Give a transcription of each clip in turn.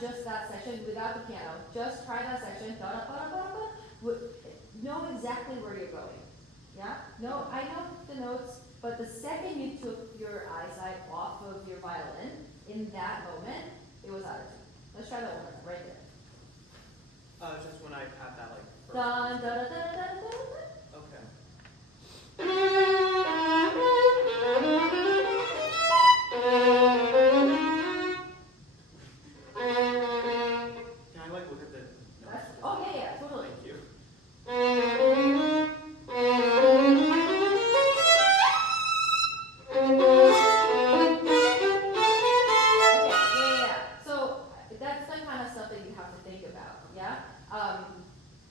Just that section without the piano. Just try that section. Da, da, ba, da, ba, da, ba. Know exactly where you're going. Yeah? No, I know the notes, but the second you took your eyesight off of your violin, in that moment, it was out of tune. Let's try that one more time, right there. Just when I have that like. Dun, da, da, da, da, da, da, da. Okay. Can I like look at the notes? Oh yeah, totally. Thank you. So that's the kind of stuff that you have to think about, yeah?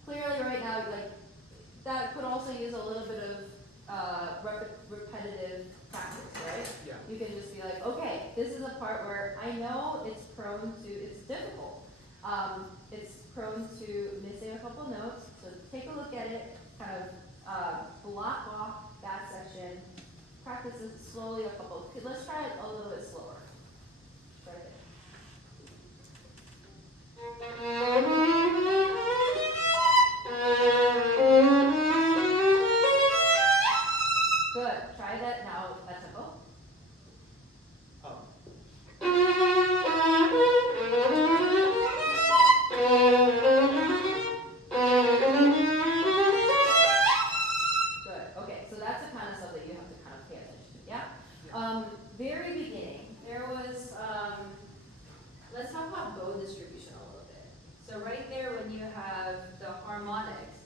Clearly right now, like, that could also use a little bit of repetitive practice, right? Yeah. You can just be like, okay, this is a part where I know it's prone to, it's difficult. It's prone to missing a couple notes, so take a look at it, kind of block off that section, practice it slowly a couple. Let's try it a little bit slower. Right there. Good. Try that now at tempo. Oh. Good. Okay, so that's the kind of stuff that you have to kind of pay attention to, yeah? Very beginning, there was, let's talk about bow distribution a little bit. So right there when you have the harmonics,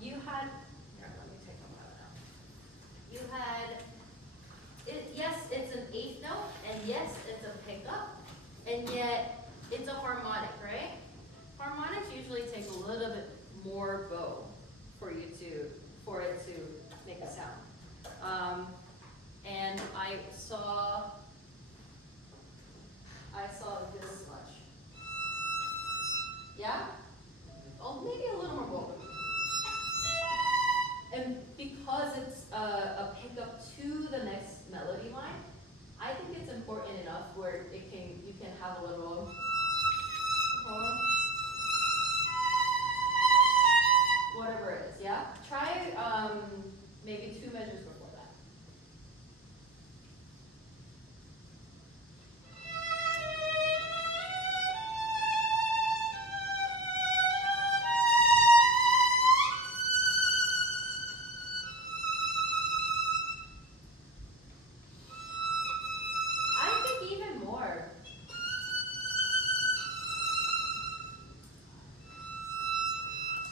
you had, here, let me take them out now. You had, yes, it's an eighth note, and yes, it's a pickup, and yet it's a harmonic, right? Harmonics usually take a little bit more bow for it to make a sound. And I saw this much. Yeah? Oh, maybe a little more bow. And because it's a pickup to the next melody line, I think it's important enough where you can have a little whatever it is, yeah? Try maybe 2 measures before that. I think even more.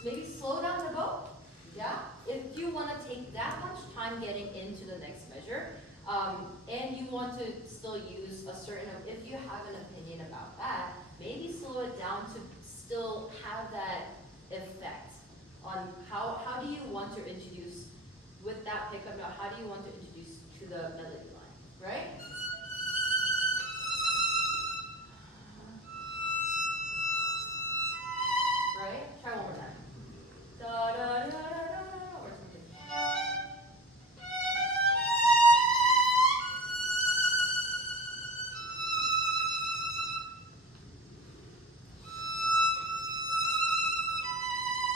Maybe slow down the bow. Yeah? If you want to take that much time getting into the next measure, and you want to still use a certain, if you have an opinion about that, maybe slow it down to still have that effect on how do you want to introduce, with that pickup note, how do you want to introduce to the melody line, right? Right? Try one more time. Da, da, da, da, da, or something.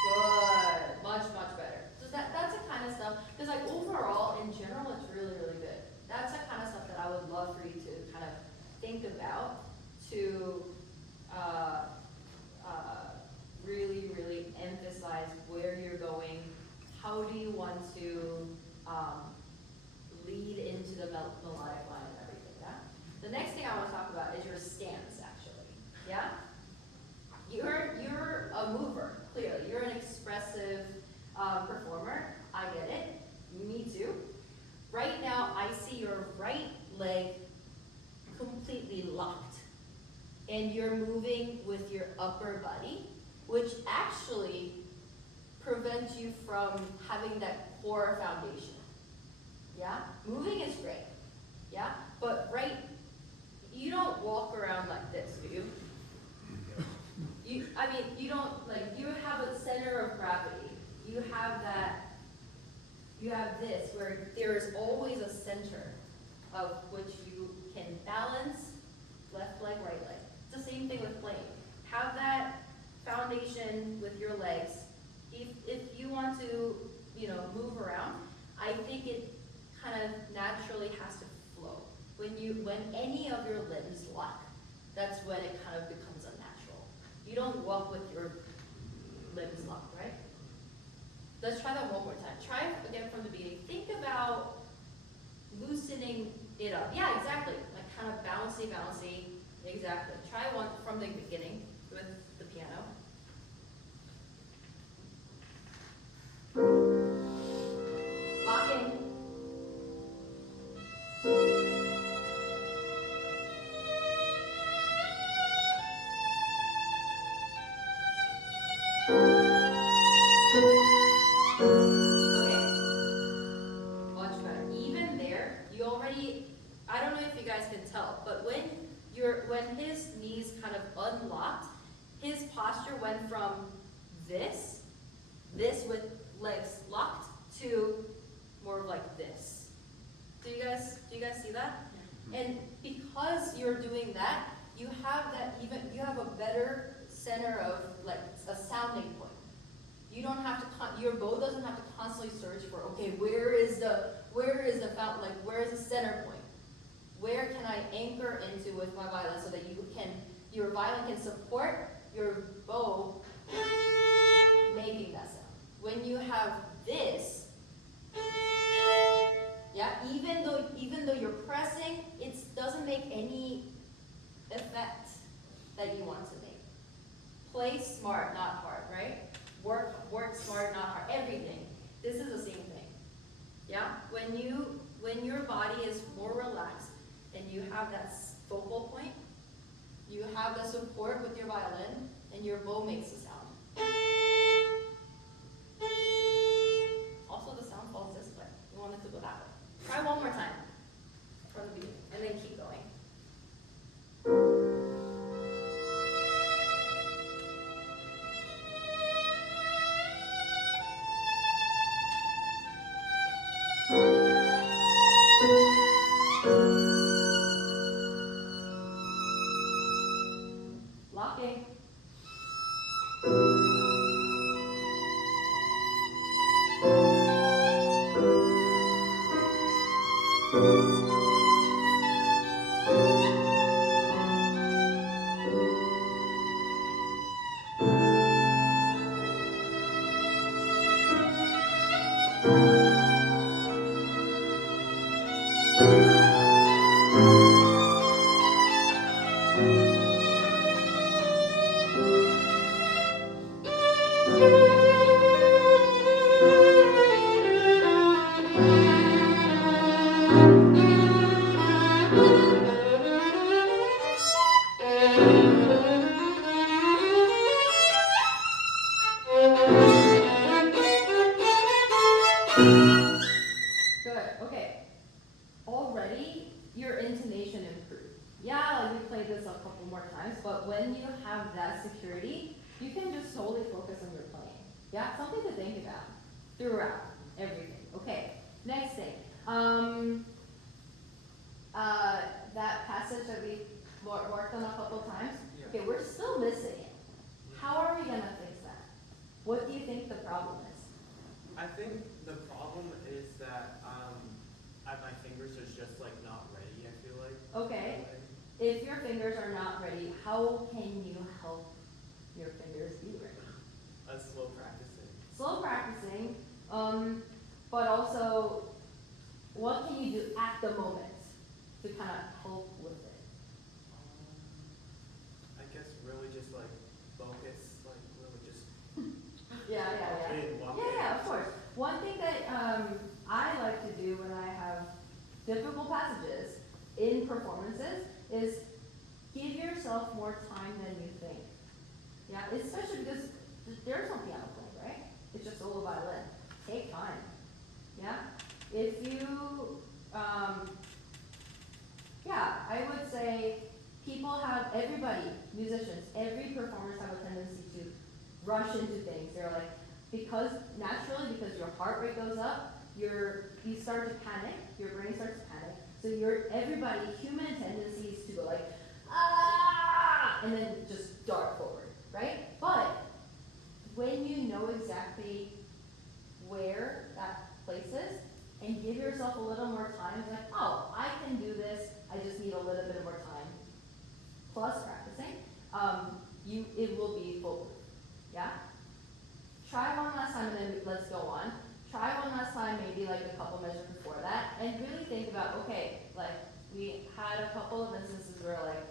Good. Much, much better. So that's the kind of stuff, because like overall, in general, it's really, really good. That's the kind of stuff that I would love how do you want to lead into the melodic line and everything, yeah? The next thing I want to talk about is your stance, actually, yeah? You're a mover, clearly. You're an expressive performer. I get it. Me too. Right now, I see your right leg completely locked. And you're moving with your upper body, which actually prevents you from having that core foundation. Yeah? Moving is great. Yeah? But you don't walk around like this, do you? You don't, you have a center of gravity. You have this, where there is always a center of which you can balance left leg, right leg. It's the same thing with playing. Have that foundation with your legs. If you want to, move around, I think it kind of naturally has to flow. When any of your limbs lock, that's when it kind of becomes unnatural. You don't walk with your limbs locked, right? Let's try that one more time. Try it again from the beginning. Think about loosening it up. Yeah, exactly. Like kind of bouncy. Exactly. Try one from the beginning with the piano. Lock in. Much better. Even there, you already, I don't know if you guys can tell, but when his knees kind of unlocked, his posture went from this with legs locked, to more like this. Do you guys see that? And because you're doing that, you have a better center of a sounding point. You don't have to, your bow doesn't have to constantly search for, okay, where is the center point? Where can I anchor into with my violin so that your violin can support your bow making that sound. When you have this, yeah, even though you're pressing, it doesn't make any effect that you want to make. Play smart, not hard, right? Work smart, not hard. Everything. This is the same thing. Yeah? When your body is more relaxed and you have that focal point, you have the support with your violin, and your bow makes a sound. Also, the sound falls this way. You want it to go that way. Try one more time from the beginning, and then keep going. Locking. Good, okay. Already, your intonation improved. Yeah, we played this a couple more times, but when you have that security, you can just solely focus on your playing. Yeah, something to think about throughout everything. Okay, next thing. That passage that we worked on a couple times. Yeah. Okay, we're still missing it. How are we gonna fix that? What do you think the problem is? I think the problem is that my fingers are just not ready, I feel like. Okay. If your fingers are not ready, how can you help your fingers be ready? Slow practicing. Slow practicing, But also, what can you do at the moment to kind of help with it? I guess really just like focus, like really just Yeah, walk yeah, in. yeah, of course. One thing that I like to do when I have difficult passages in performances is give yourself more time than you think. Yeah, especially because there's no piano playing, right? It's just solo violin. Take time. Yeah? If you, yeah, I would say everybody, musicians, every performers have a tendency to rush into things. They're like, naturally, because your heart rate goes up, you start to panic, your brain starts to panic. So human tendencies to go like, ah, and then just dart forward, right? But when you know exactly where that place is, and give yourself a little more time, like, oh, I can do this, I just need a little bit more time, plus practicing, it will be foolproof, yeah? Try one last time and then let's go on. Try one last time, maybe like a couple measures before that, and really think about, okay, like, we had a couple of instances where like,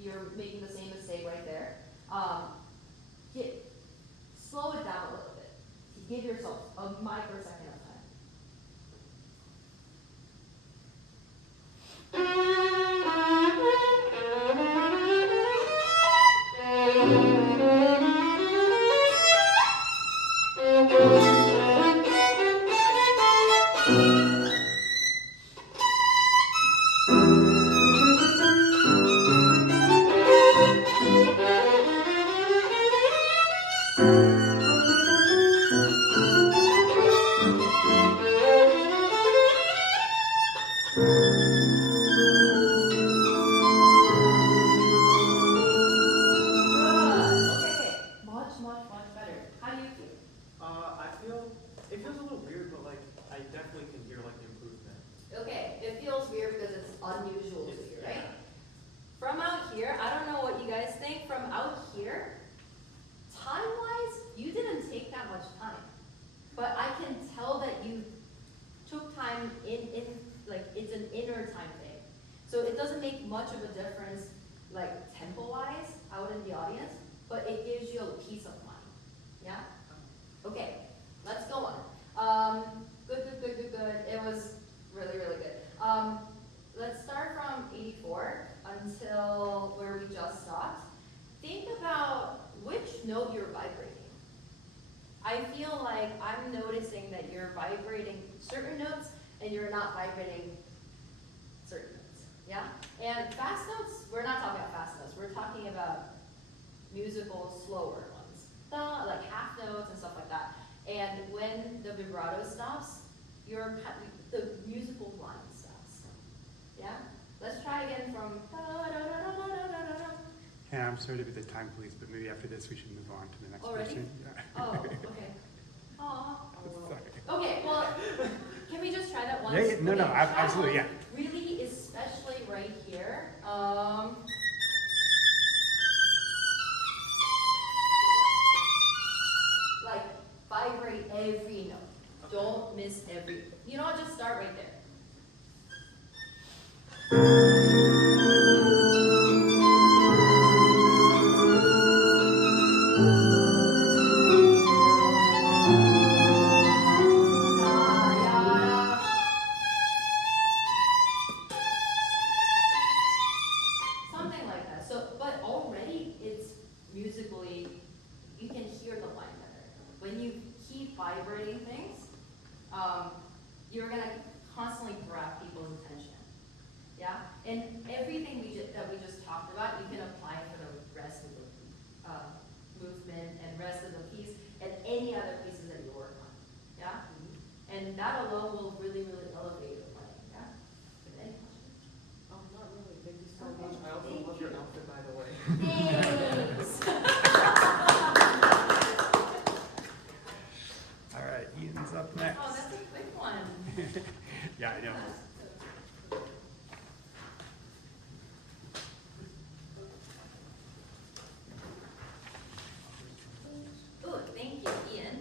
you're making the same mistake right there. Slow it down a little bit. Give yourself a microsecond of time. It feels a little weird, but like I definitely can hear like the improvement. Okay, it feels weird because it's unusual to you, right? From out here, I don't know what you guys think, from out here, time-wise, you didn't take that much time. But I can tell that you took time like, it's an inner time thing. So it doesn't make much of a difference, like, tempo-wise, out in the audience, but it gives you a peace of mind, yeah? Okay, let's go on. Good. It was really, really good. Let's start from 84 until where we just stopped. Think about which note you're vibrating. I feel like I'm noticing that you're vibrating certain notes and you're not vibrating certain notes, yeah? And fast notes, we're not talking about fast notes, we're talking about musical, slower ones. Like half notes and stuff like that. And when the vibrato stops, the musical line stops. Yeah? Let's try again from Yeah, I'm sorry to be the time police, but maybe after this we should move on to the next Already? person. Yeah. Oh, okay. Aw. Sorry. Okay, well, can we just try that once? Yeah, no, Okay, try absolutely, yeah. Really, especially right here. Like, vibrate every note. Don't miss every. You know what? Just start right there. Something like that. So, but already it's musically, you can hear the line better. When you keep vibrating things, you're gonna constantly grab people's attention. Yeah, and everything that we just talked about, you can apply for the rest of the movement and rest of the piece and any other pieces that you work on. Yeah, and that alone will really, really elevate your playing. Yeah. Any questions? Not really. Thank you so Okay. much. I also Thank love you. your outfit, by the way. Thanks. All right, Ian's up next. Oh, that's a quick one. Yeah, I know. Oh, thank you, Ian.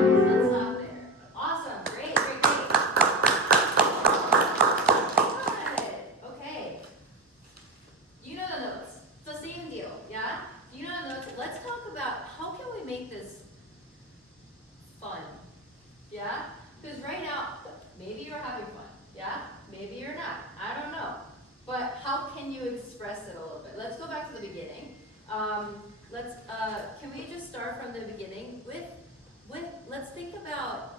Let's stop there. Awesome. Great, great, great. Good. Okay. You know the notes. So same deal, yeah? You know the notes. Let's talk about how can we make this fun, yeah? Because right now, maybe you're having fun, yeah? Maybe you're not. I don't know. But how can you express it a little bit? Let's go back to the beginning. Can we just start from the beginning with let's think about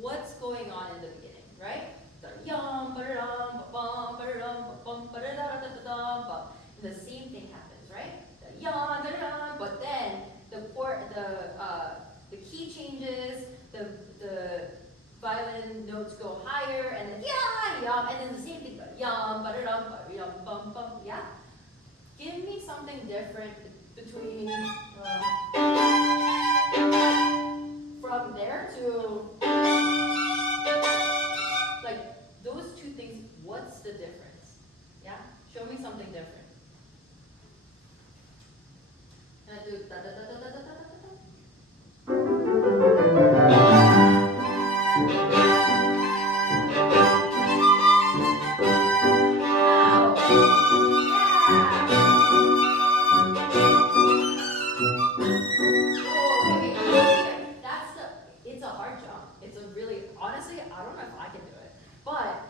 what's going on in the beginning, right? The yum, ba-da-dum, ba-bum, ba-da-dum, ba-bum, ba-da-da-da-da-dum, ba. The same thing happens, right? The yum, da-da-dum, but then the key changes, the violin notes go higher, and then yeah, yum, and then the same thing, yum, ba-da-dum, ba-da-dum, bum, bum, yeah? Give me something different between from there to like those two things. What's the difference? Yeah, show me something different. And I do da da da da da da da it's a hard jump. It's a really, honestly, I don't know if I can do it. But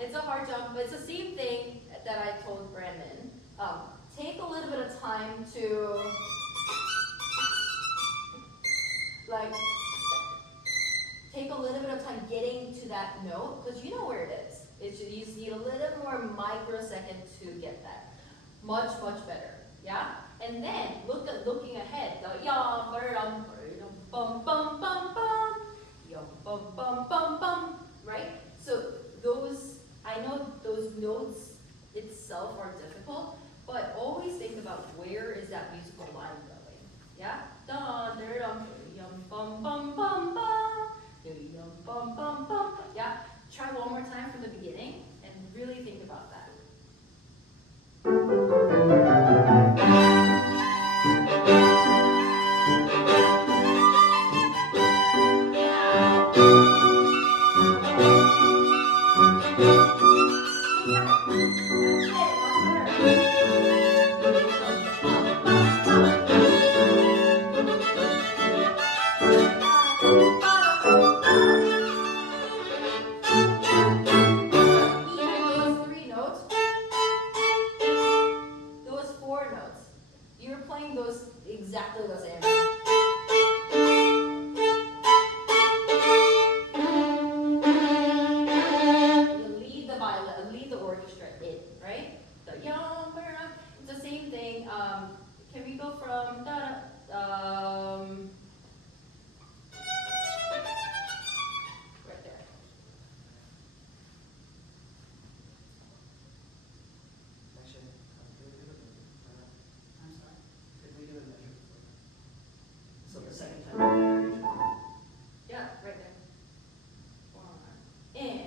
it's a hard jump, but it's the same thing that I told Brandon. Take a little bit of time to, like, take a little bit of time getting to that note, because you know where it is. You just need a little more microsecond to get that. Much, much better. Yeah? And then looking ahead, the yum, bum, bum, bum, bum, yum, bum bum bum bum, right? So those, I know those notes itself are difficult, but always think about where is that musical line going, yeah? Dun, dun, dun, yum, bum, bum, bum, bum, yum, bum, bum, bum, yeah? Try one more time from the beginning and really think about that. Even those three notes, those four notes, you're playing those exactly the same. You lead the violin, lead the orchestra in, right? The yum, it's the same thing. Can we go from da right there? Actually, could we do it? I'm sorry. Could we do a measure before that? So the second time. Yeah, right there. And.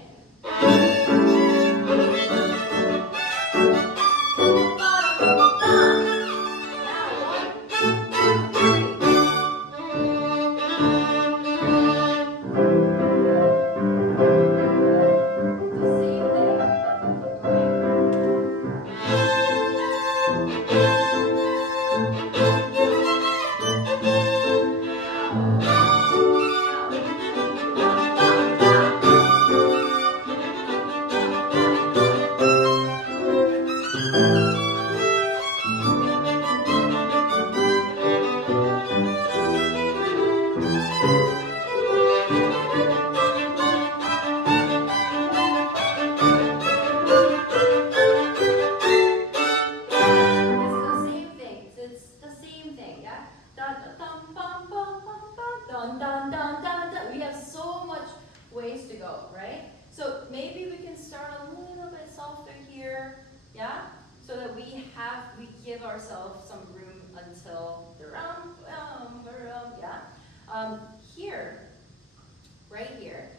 Now, one, two, three. The same thing. Okay. It's the same thing. It's the same thing, yeah? Dun dun dun bum bum bum bum dun dun dun dun dun. We have so much ways to go, right? So maybe we can start a little bit softer here, yeah? So that we give ourselves some room until the yeah? Here, right here,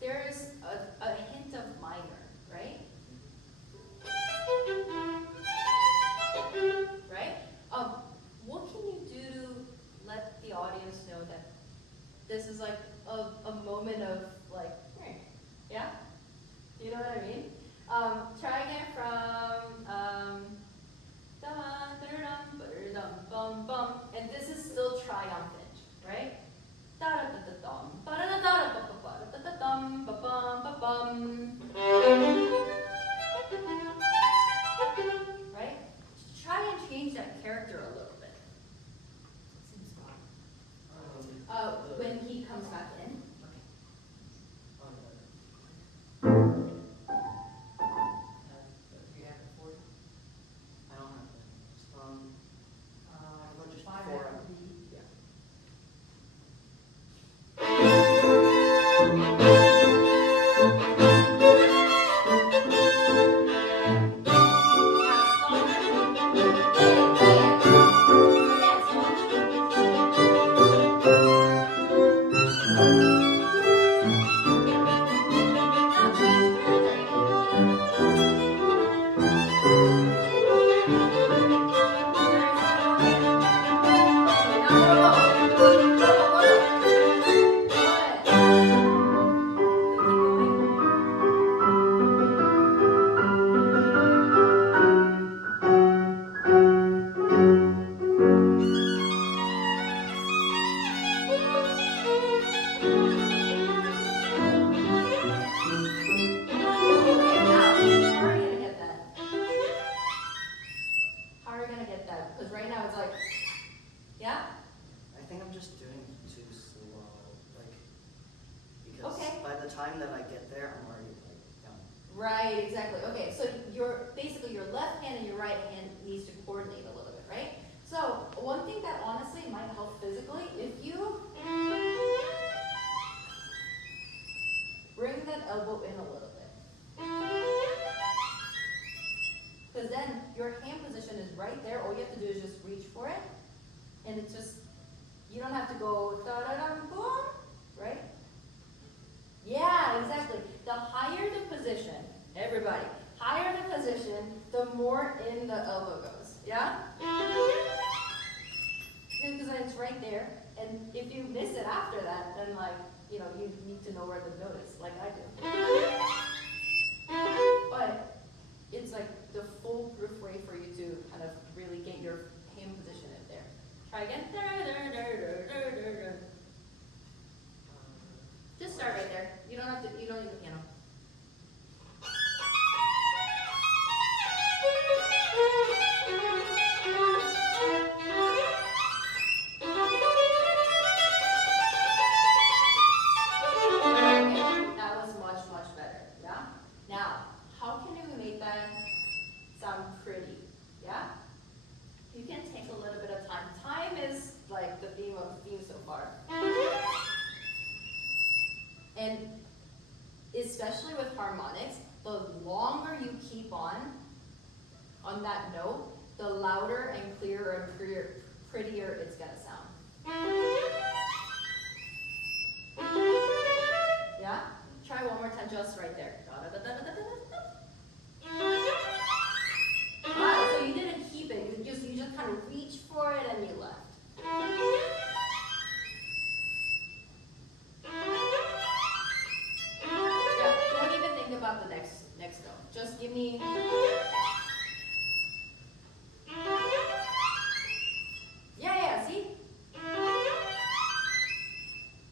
there's a hint of minor, right? Right? What can you do to let the audience know that this is like a moment of like, yeah? You know what I mean? Try again from dun dun dun dun bum bum, and this is still triumphant, right? Da da da da dum, ba da da da da ba ba da da dum, ba bum ba bum. Right? Try and change that character a little bit. Seems fine. When he comes back in. Do you have it for you? I don't have that. How about just Five four? after the E. Yeah. How are you gonna get that? Because right now it's like, yeah? I think I'm just doing too slow. Like, because Okay. by the time that I get there, I'm already like done. Right, exactly. Okay, so basically your left hand and your right hand needs to coordinate a little bit, right? So one thing that honestly might help physically, if you elbow in a little bit. Because then your hand position is right there. All you have to do is just reach for it. And it's just, you don't have to go da-da-dum, boom, right? Yeah, exactly. The higher the position, everybody, higher the position, the more in the elbow goes. Yeah? Because then it's right there. And if you miss it after that, then like, you know, you need to know where the note is, like I do. But it's like the foolproof way for you to kind of really get your hand position in there. Try again. Just start right there. You don't have to, you don't need the piano. Okay, that was much, much better, yeah? Now, how can you make that sound pretty, yeah? You can take a little bit of time. Time is like the theme so far. And especially with harmonics, the longer you keep on that note, the louder and clearer and prettier it's gonna sound. Yeah? Try one more time, just right there. Wow, so you didn't keep it, you just kind of reached for it and you left. Yeah, don't even think about the next note. Just give me. Yeah, see?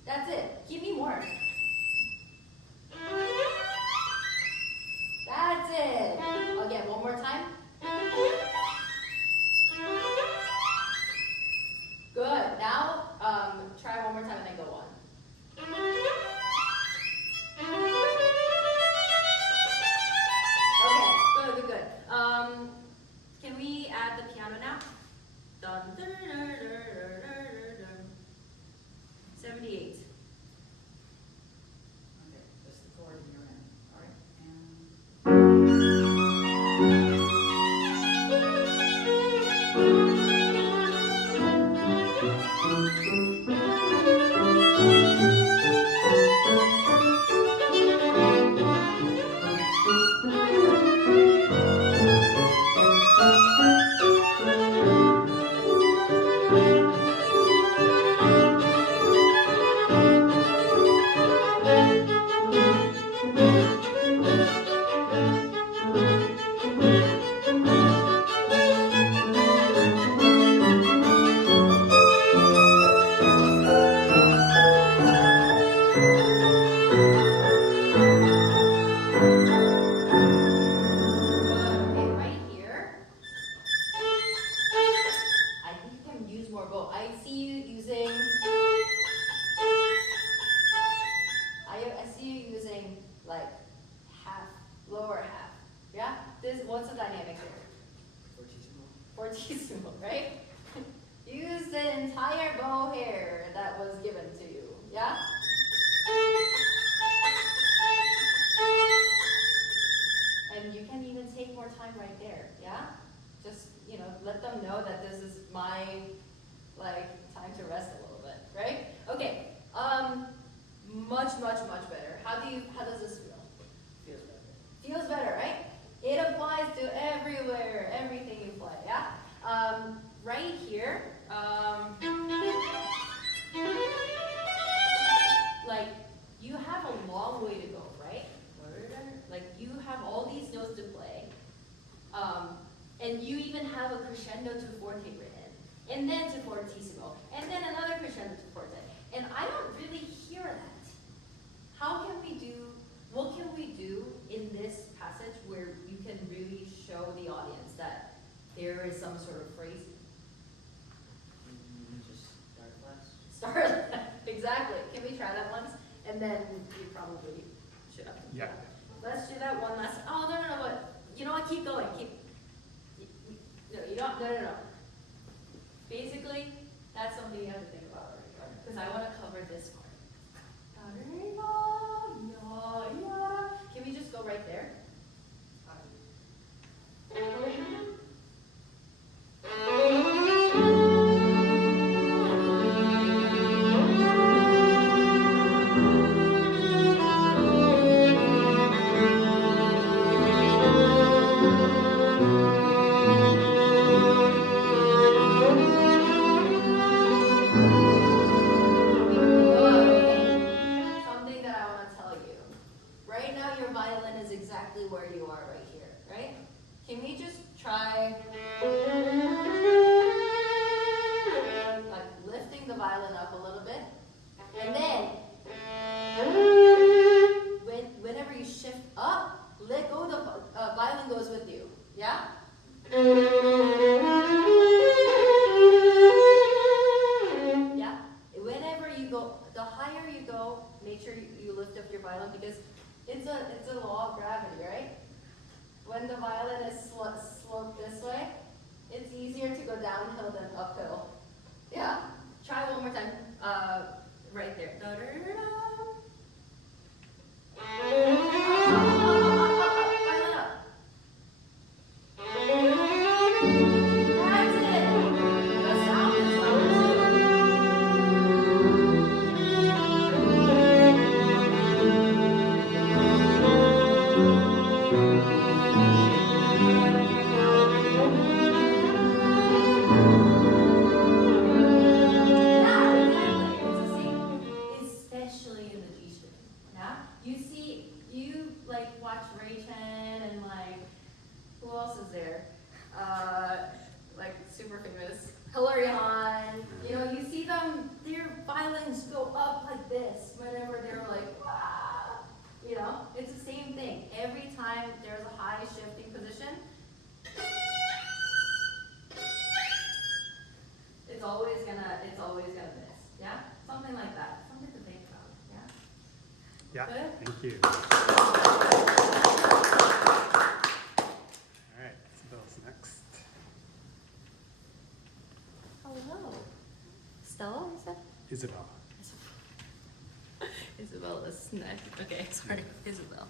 That's it. Give me more. That's it. Again, one more time. Good. Now, try one more time and then go on. Okay, good. Can we add the piano now? Dun, dun, dun, dun, dun, dun, dun. 78. Okay, that's the chord in your end. All right, and. Okay, right here. I think you can use more bow. I see you using. I see you using like half, lower half. Yeah. What's the dynamic here? Fortissimo, right? Use the entire bow hair that was given to you. Yeah. And you can even take more time right there, yeah? Just, you know, let them know that this is my, like, time to rest a little bit, right? Okay, much better. How does this feel? Feels better. Feels better, right? It applies to everywhere, everything you play, yeah? Right here, like, you have a long way to go, right? Like, you have all these notes to play, and you even have a crescendo to forte written, and then to fortissimo, and then another crescendo to forte. And I don't really hear that. What can we do in this passage where you can really show the audience that there is some sort of phrase? Just start class. Start, exactly. Can we try that once? And then you probably should have to. Yeah. Let's do that one last. Oh, no, but you know what? Keep going. No, you don't. No. Basically, that's something you have to think about, because I want to cover this part. Can we just try like lifting the violin up a little bit, and then whenever you shift up, let go. The violin goes with you. Yeah. Yeah. Whenever you go, the higher you go, make sure you lift up your violin because it's a law of gravity, right? When the violin is sloped this way, it's easier to go downhill than uphill. Yeah. Try one more time. Right there. Da-da-da-da. Violin up. That's it. The sound is louder Yeah, exactly. It's the same, especially in the G string. Yeah, you like watch Ray Chen and like who else is there? Like super famous Hilary Hahn. You know, you see them, their violins go up like this whenever they're like, ah. You know, it's the same thing. Every time there's a high shifting position, it's always gonna miss. Yeah? Something like that. Something to think about. Yeah? Yeah, Good? thank you. All right, Isabel's next. Hello. Stella, you said? Isabel. Isabel is next. Okay, sorry. Isabel.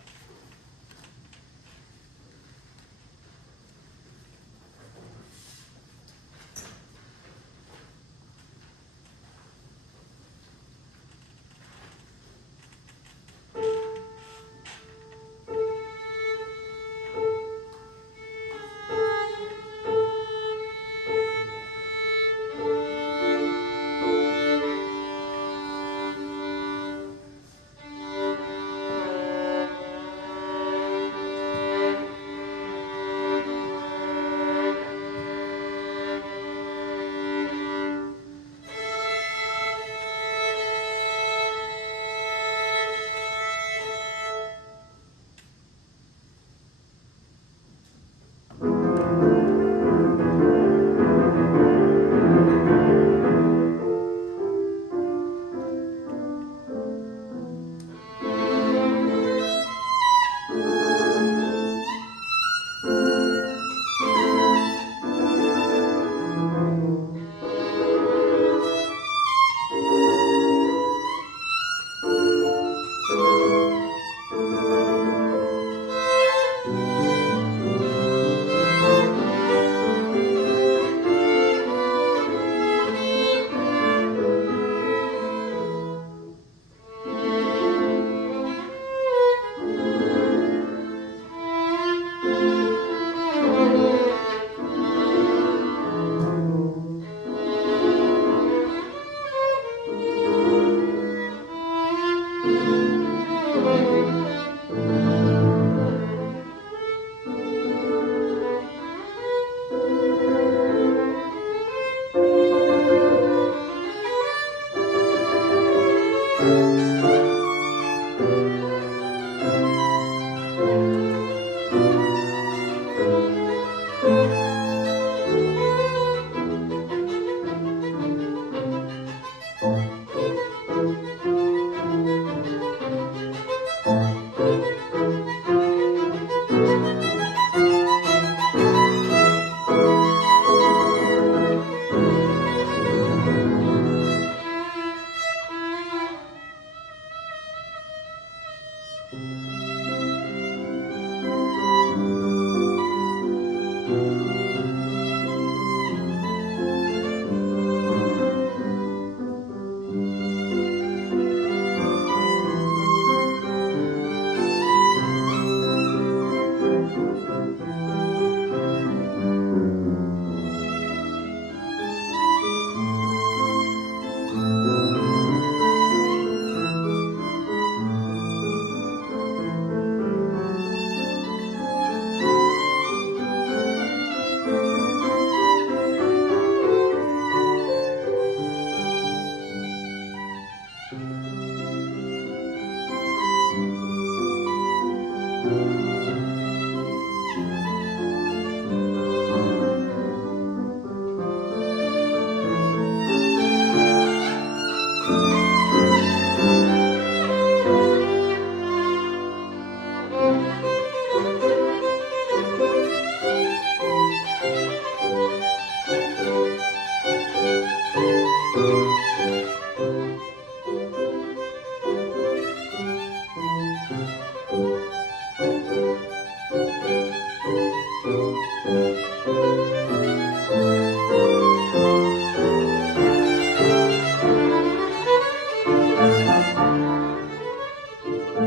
That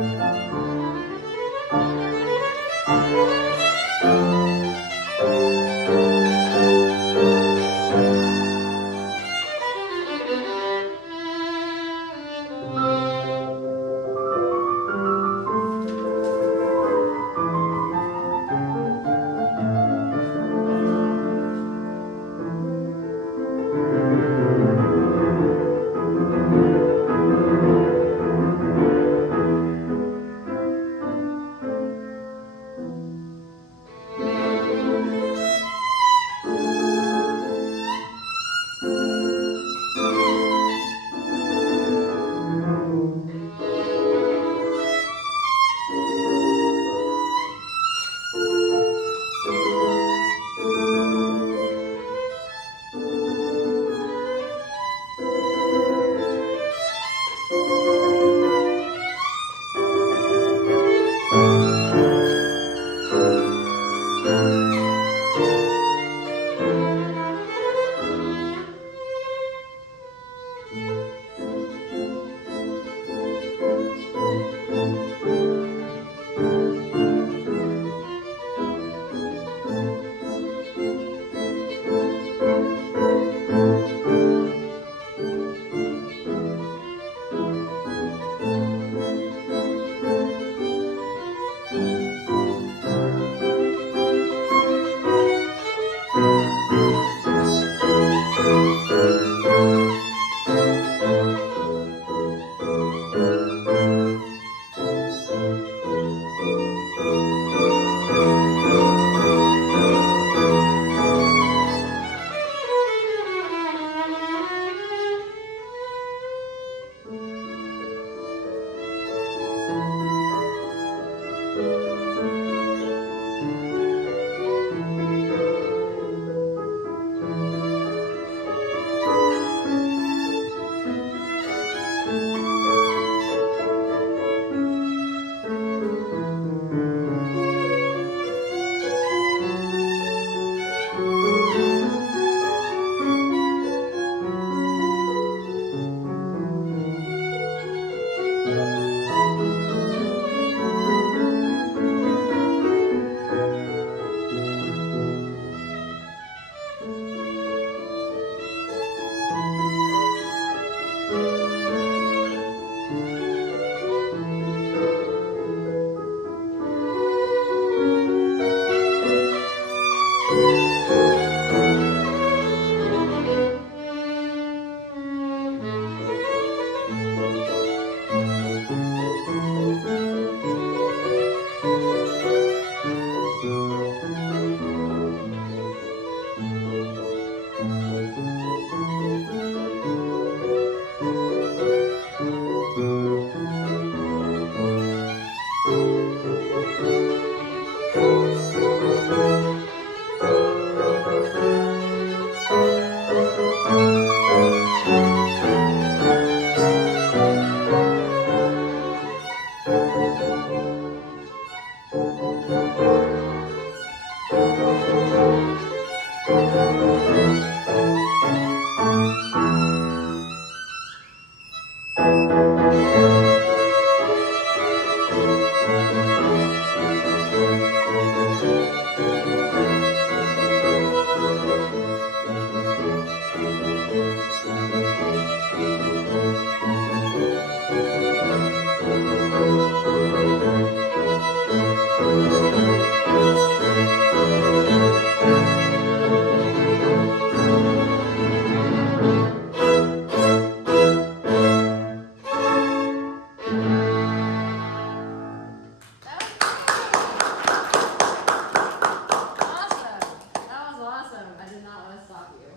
was awesome. That was awesome. I did not want to stop you.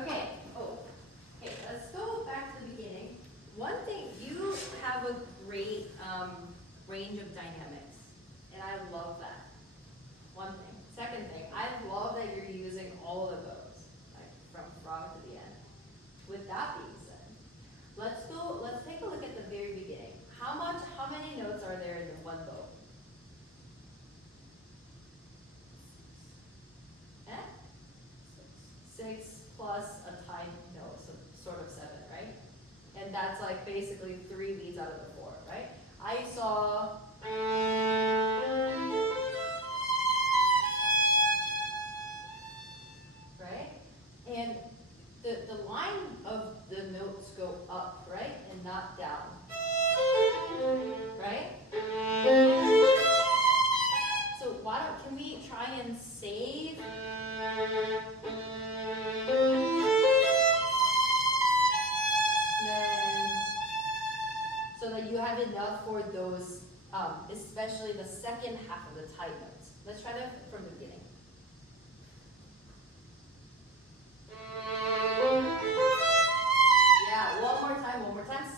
Okay. Oh, okay. Let's go back to the beginning. One thing, you have a great range of dynamics, and I love that. One thing. Second thing, I love that you're using all of those, like from frog to the end. With that being said, let's take a look at the very beginning. How many notes are there in the one bow? Eh? Six plus a timed note, so sort of seven, right? And that's like basically 3 beats out of the 4, right? have enough for those, especially the second half of the tight notes. Let's try that from the beginning. Yeah, one more time.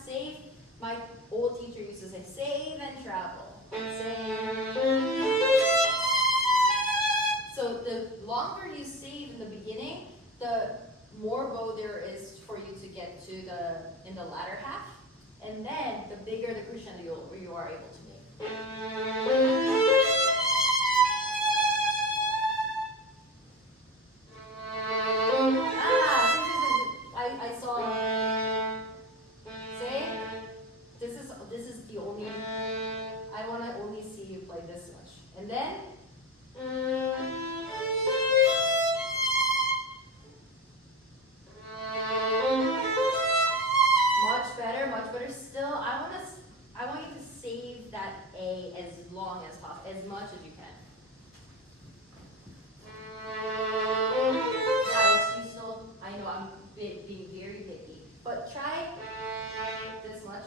Save. My old teacher used to say, save and travel. Save. So the longer you save in the beginning, the more bow there is for you to get to in the latter half, and then the bigger the crescendo you are able to make. I saw. Say, this is the only. I want to only see you play this much, and then. Much better. Still, I want you to save that A as long as possible, as much as you can. Guys, you still, I know I'm being very picky, but try this much.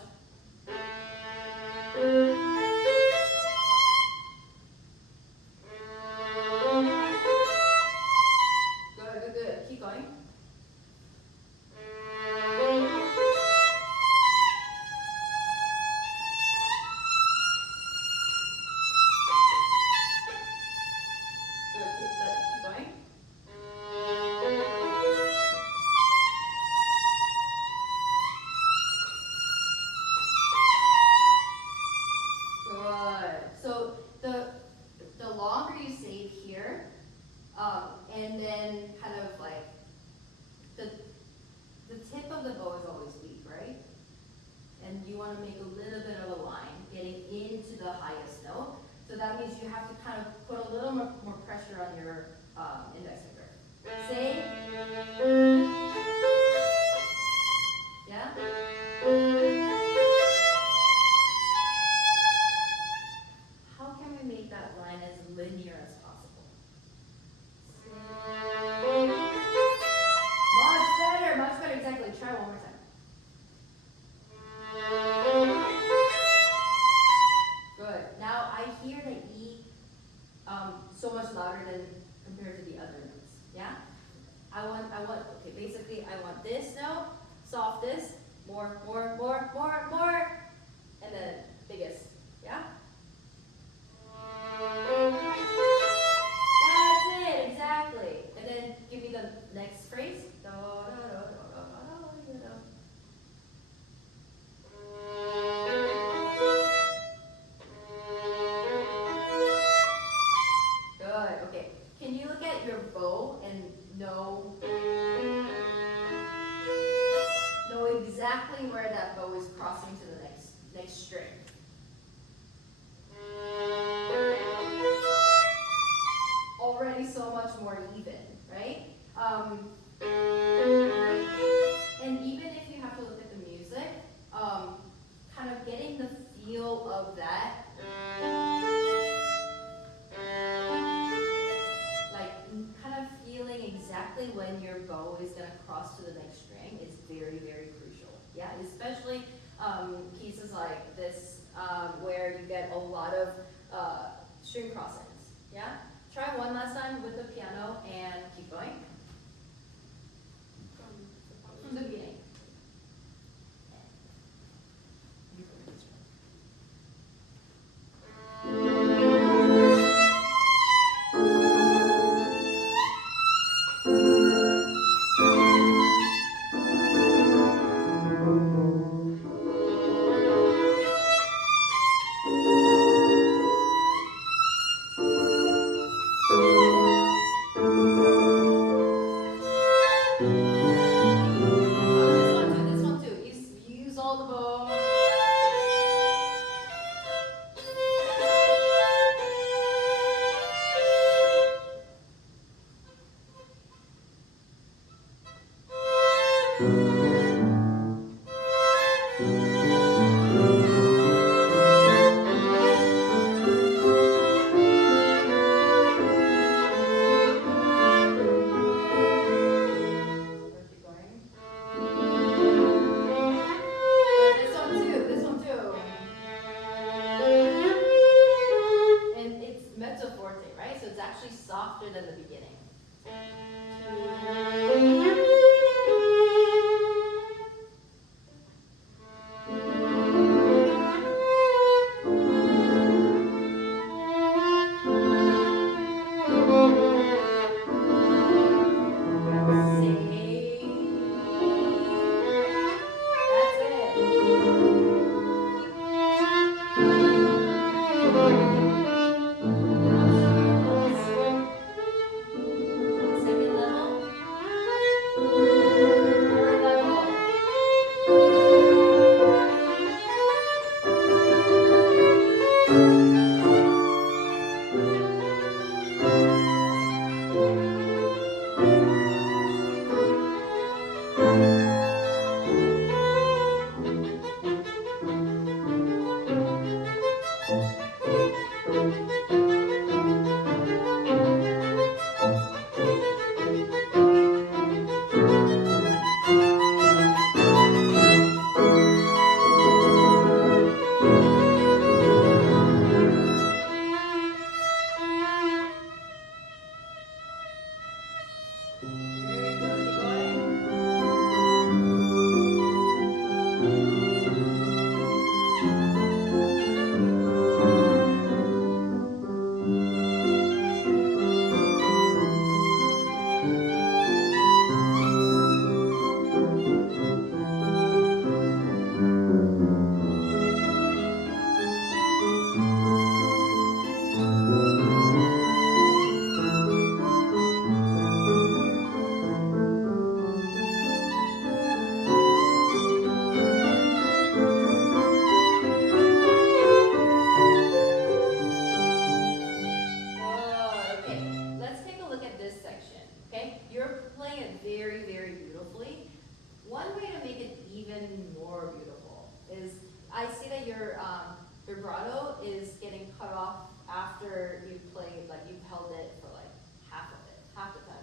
Good. Keep going. And then kind of like the tip of the bow is always weak, right? And you want to make a little bit of a line getting into the highest note. So that means you have to kind of put a little more pressure on your index finger. Say, yeah? How can we make that line as linear as possible? Much better, exactly. Try one more time. Good. Now I hear the E so much louder than compared to the other notes. Yeah? Okay, basically I want this note, soft this, more, and then biggest. Yeah? That's it, exactly. And then give me the next phrase. Good, okay. Can you look at your bow and know exactly where that bow is crossing to the next string? Already so much more even, right? And even if you have to look at the music, kind of getting the feel of that, like kind of feeling exactly when your bow is going to cross to the next string is very, very crucial. Yeah, especially pieces like this where you get a lot of string crossings. Yeah? Try one last time with the piano and keep going. From the beginning. vibrato is getting cut off after you've played, like you've held it for like half of it, half the time.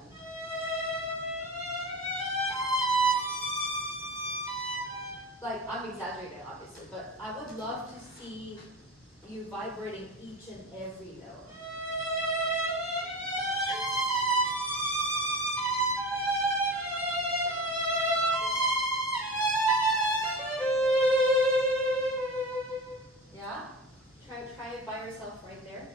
Like, I'm exaggerating obviously, but I would love to see you vibrating each and every note. Yeah? Try it by yourself right there.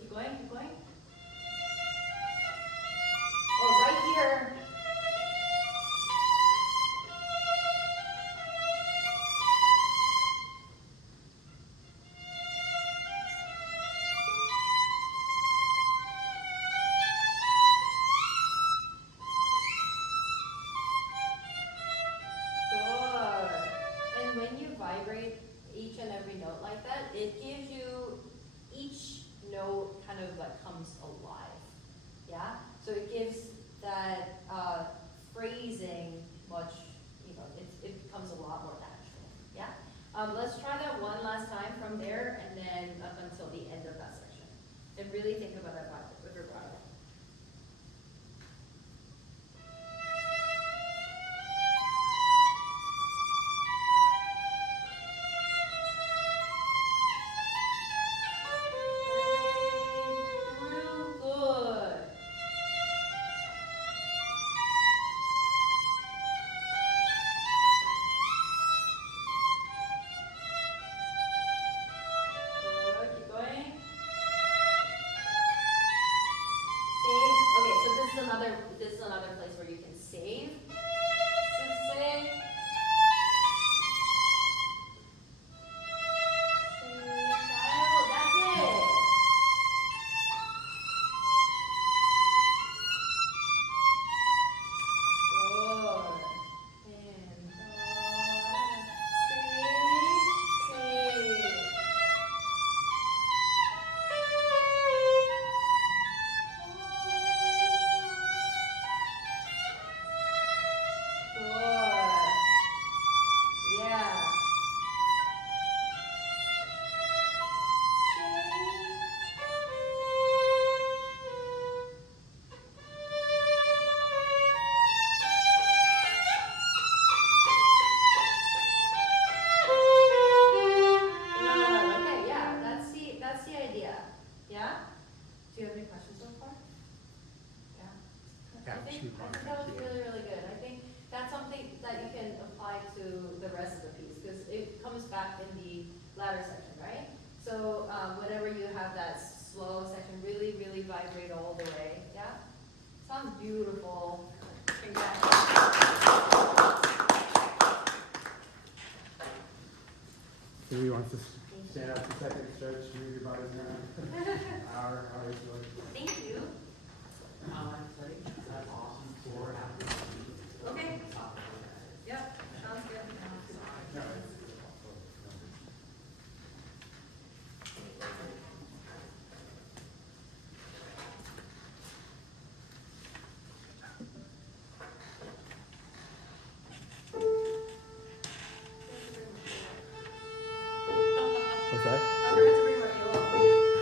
Keep going, keep going. Oh, right here. Good. And when you vibrate each and every note like that, it gives you, each note kind of like comes alive. Yeah? So it gives that phrasing much, it becomes a lot more natural. Yeah? Let's try that one last time from there and then up until the end of that section. And really think about that with vibrato. Real good. Good, keep going. Save. Okay, so this is another place where you can save. So save. Save file. That's it. Good. And save. Good. Yeah. Good. Okay, yeah, that's the idea. Yeah? Do you have any questions so far? Yeah. Yeah, I think shoot, Mark, that was thank you. really, really good. I think that's something that you can apply to the rest of the piece because it comes back in the latter section, right? So whenever you have that slow section, really, really vibrate all the way. Yeah? Sounds beautiful. Who wants to stand up for a second, stretch, move your body around? Hour is yours. Thank you. That's awesome. For Okay. Yep, sounds good. What's that? I forgot to bring my viola.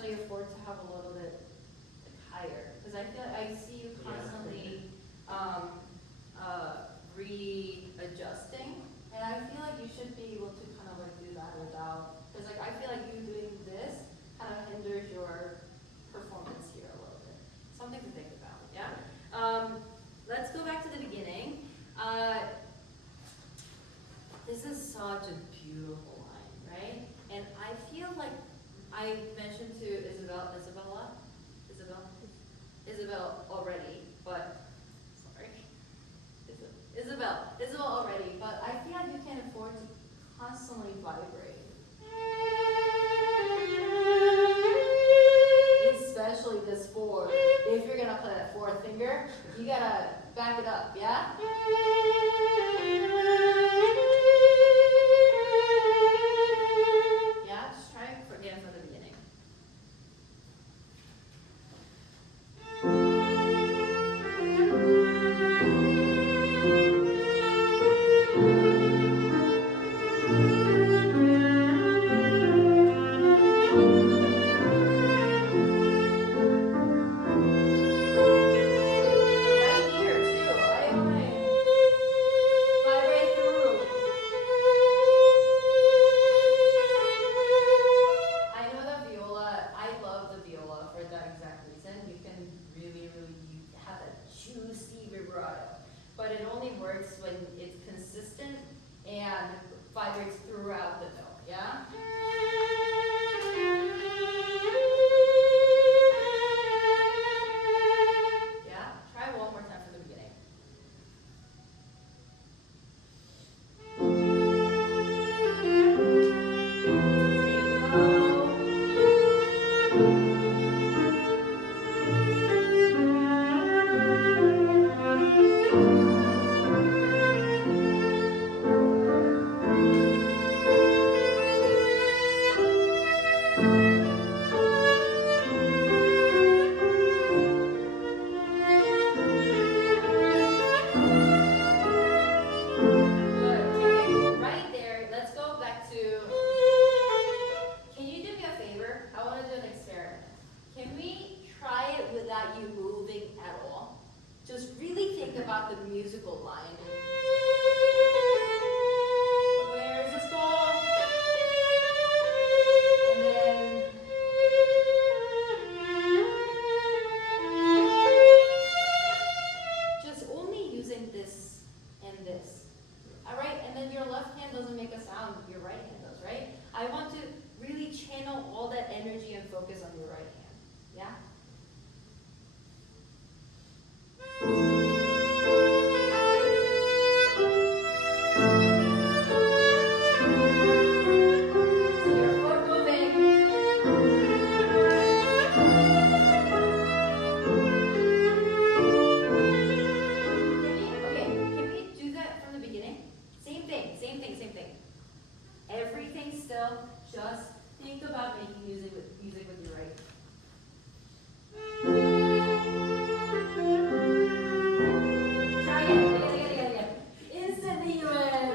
actually afford to have a little bit like, higher, because I feel I see you Yeah. constantly readjusting, and I feel like you should be able to kind of like do that without, because like I feel like you doing this kind of hinders your performance here a little bit. Something to think about, yeah? Let's go back to the beginning. This is such a beautiful line, right? And I feel like I mentioned to Isabel already, but sorry, Isabel already, but I feel like you can't afford to constantly vibrate, especially this four. If you're gonna play that fourth finger, you gotta back it up, yeah? Yeah, just try it again from the beginning. Right here too. I want to vibrate through. I know the viola. I love the viola for that exact reason. You can really have a juicy vibrato, but it only works when it's consistent and vibrates throughout the note. Yeah. Yeah. Try one more time from the beginning. Good. Okay. Right there. Let's go back to. Can you do me a favor? I want to do an experiment. Can we try it without you moving at all? Just really think about the musical line. Where is this going? And then. Just only using this and this. Alright, and then your left hand doesn't make a sound, your right hand does, right? I want to really channel all that energy and focus on your right hand. Yeah? So your foot moving. Can we do that from the beginning? Same thing. Everything still, just think about making music with your right. Try again. Instantly you win.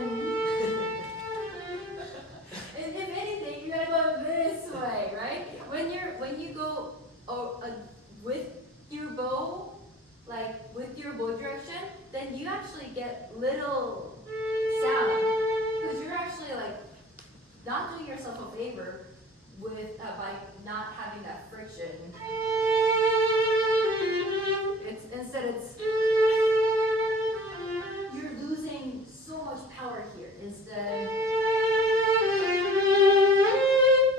And if anything, you gotta go this way, right? When you go with your bow, like with your bow direction, then you actually get little sound because you're actually like not doing yourself a favor with by not having that friction. It's you're losing so much power here instead.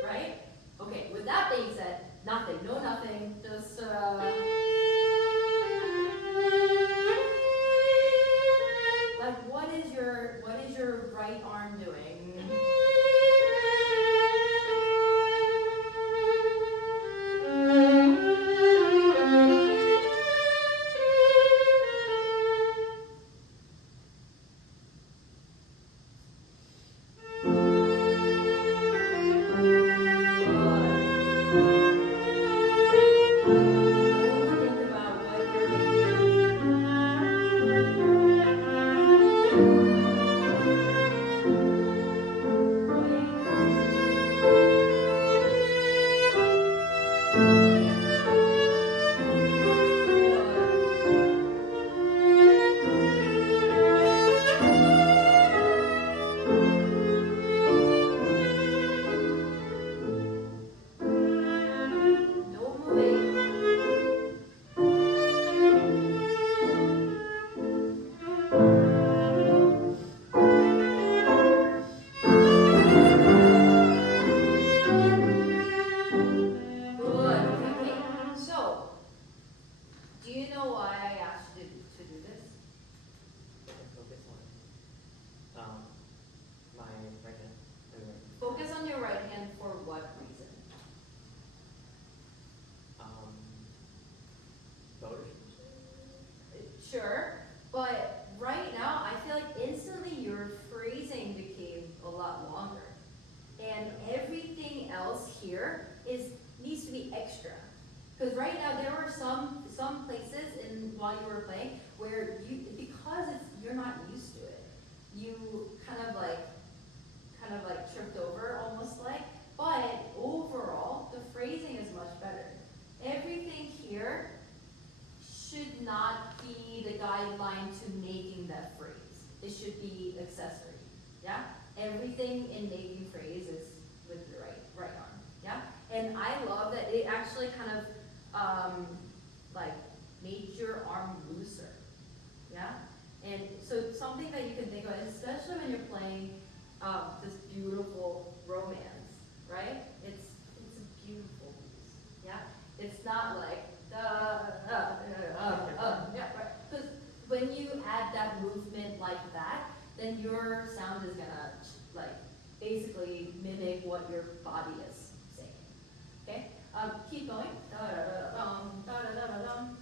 Right? Okay, with that being said, nothing, just like what is extra. Because right now there were some places in while you were playing where because you're not used to it, you kind of like tripped over almost like. But overall, the phrasing is much better. Everything here should not be the guideline to making that phrase. It should be accessory. Yeah? Everything in making phrase is with the right arm. Yeah? And I love that it actually kind of like made your arm looser. Yeah? And so something that you can think about, especially when you're playing this beautiful romance, right? It's a beautiful piece. Yeah? It's not like yeah, right. Because when you add that movement like that, then your sound is gonna like basically mimic what your body is saying. Okay? Keep going. Da-da-da-dum, da-da-da-da-dum.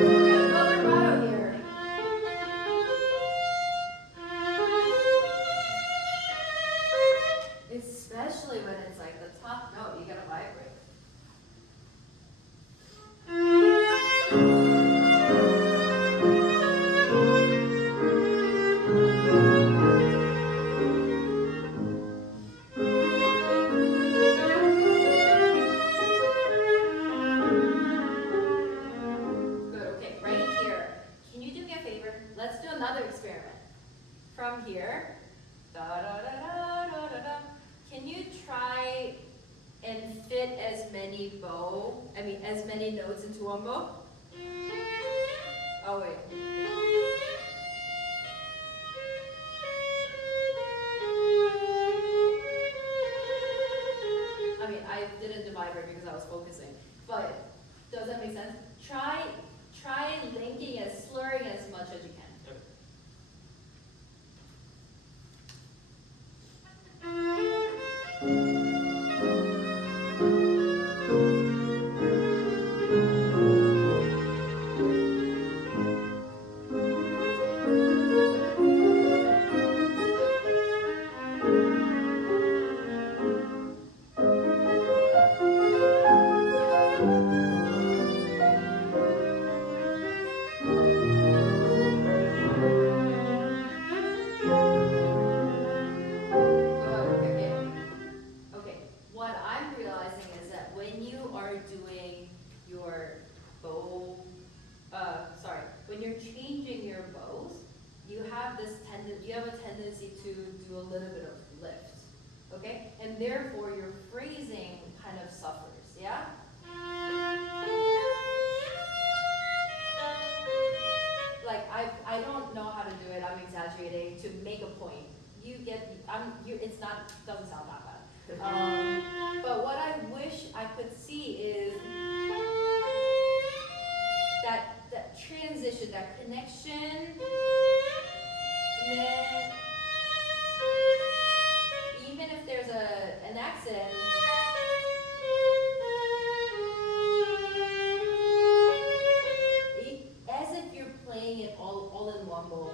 Okay, no vibrato here. Especially when it's like the top note, you gotta vibrate. Good, okay, right here. Can you do me a favor? Let's do another experiment. From here, da da da da da da da. Can you try and fit as many as many notes into one bow? Oh wait. I mean, I didn't do vibrate because I was focusing, but does that make sense? Try linking slurring as much as you can. Okay. What I'm realizing is that when you are doing your bow, when you're changing your bows, you have a tendency to do a little bit of lift, okay? And therefore your phrasing kind of suffers, yeah? Like I don't know how to do it. I'm exaggerating to make a point. Doesn't sound that bad. But what I wish I could see is that transition, that connection, and then even if there's an accent, as if you're playing it all in one bowl.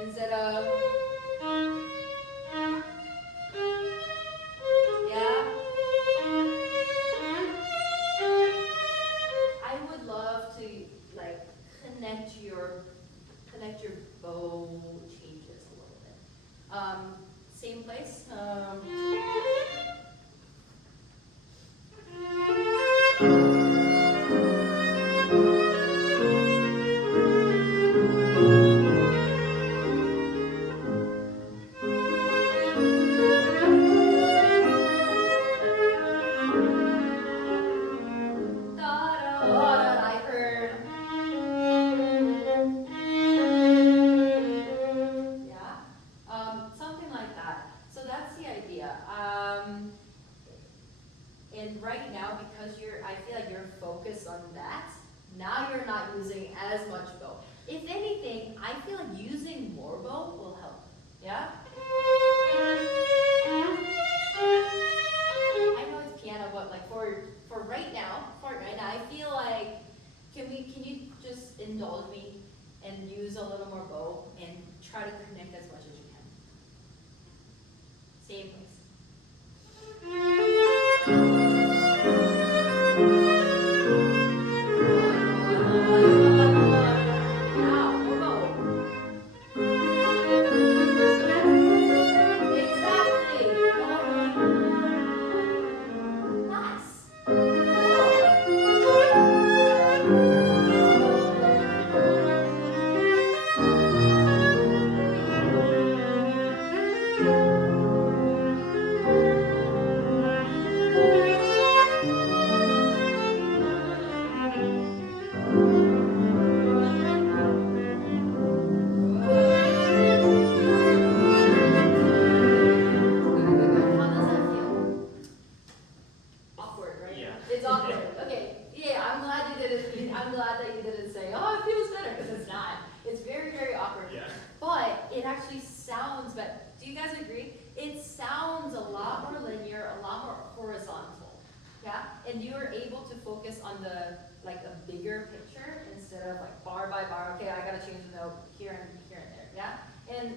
Instead of, yeah. And right now, because I feel like you're focused on that, now you're not using as much bow. If anything, I feel like using more bow will help. Yeah? I know it's piano, but like for right now, I feel like can you just indulge me and use a little more bow and try to connect as much as you can. Same place. Now, more bow. Exactly. Nice. Good. How does that feel? Awkward, right? Yeah. It's awkward. Okay. Yeah, I'm glad you didn't. I'm glad that you didn't say, "Oh, it feels better," because it's not. It's very, very awkward. Yeah. But it actually sounds better. Do you guys agree? It sounds a lot more linear, a lot more horizontal. Yeah. And you are able to focus on the like a bigger picture instead of like bar by bar. Okay, I gotta change the note here and there. Yeah. And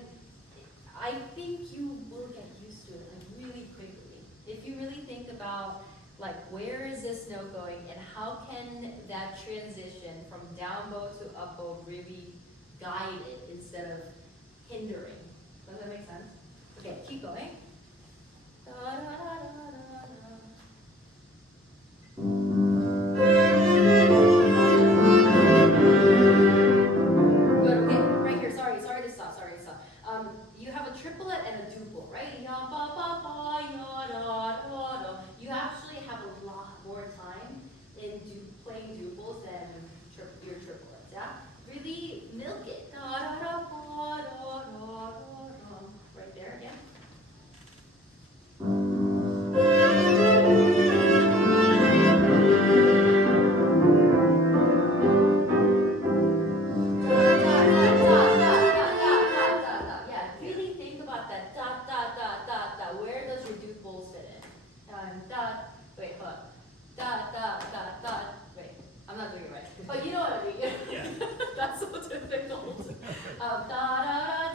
I think you will get used to it like really quickly. If you really think about like where is this note going and how can that transition from down bow to up bow really guide it instead of hindering. Does that make sense? Okay, keep going. Da, da, da, da, da. Good, okay, right here, sorry to stop. You have a triplet and a duple, right? Ya, ba, ba, ba, ya, da, da, da. You actually have a lot more time in playing duples than your triplets, yeah? Really milk it. Da, da, da, ba, da, da, da, da. Right there again. Yeah, really think about that dot, dot, dot, dot, dot. Where does your duple fit in? Dot, wait, hold on. Dot, dot, dot, dot. Wait, I'm not doing it right. But you know what I mean. Yeah. That's so difficult. Da, da,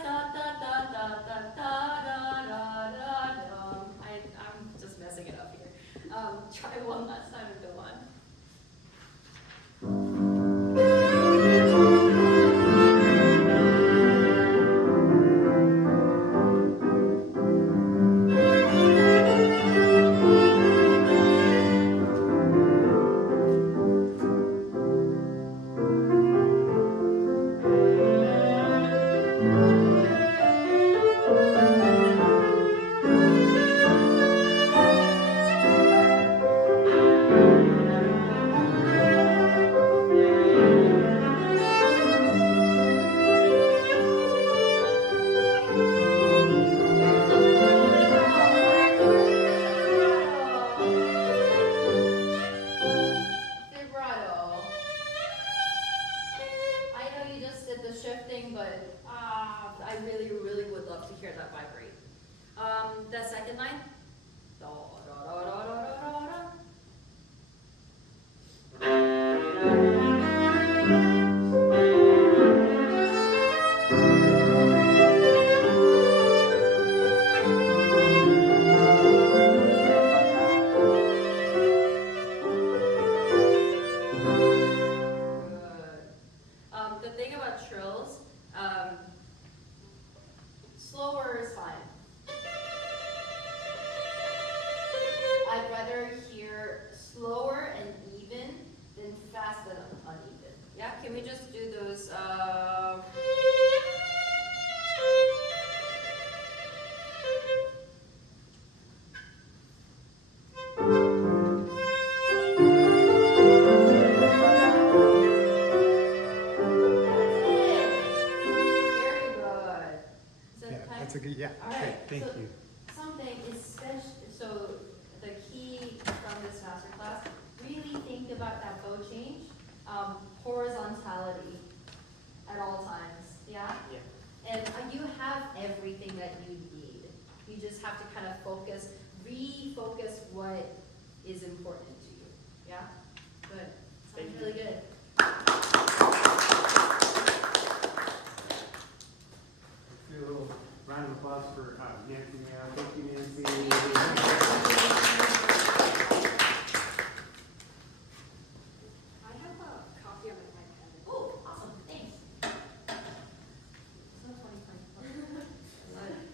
da, da, da, da, da, da, da, da, da, da. I'm just messing it up here. Try one last time and go on. Vibrato. I know you just did the shifting, but I really, really would love to hear that vibrate. The second line. Da, da, da, da, da, da, da. Good. The thing about trills, slower is fine. I'd rather hear slower and even than fast and uneven. Yeah, can we just do those? Very good. So Yeah, kind that's a good, yeah, All great, right, thank so you. something especially, so the key from this about that bow change, horizontality at all times, yeah? Yeah. And you have everything that you need. You just have to kind of focus, refocus what is important to you, yeah? Good, Thank sounds you. really good. Let's do a little round of applause for Nancy. Thank you, Nancy. I have a copy of it in my pen. Oh, awesome, thanks. So 2024. I love it.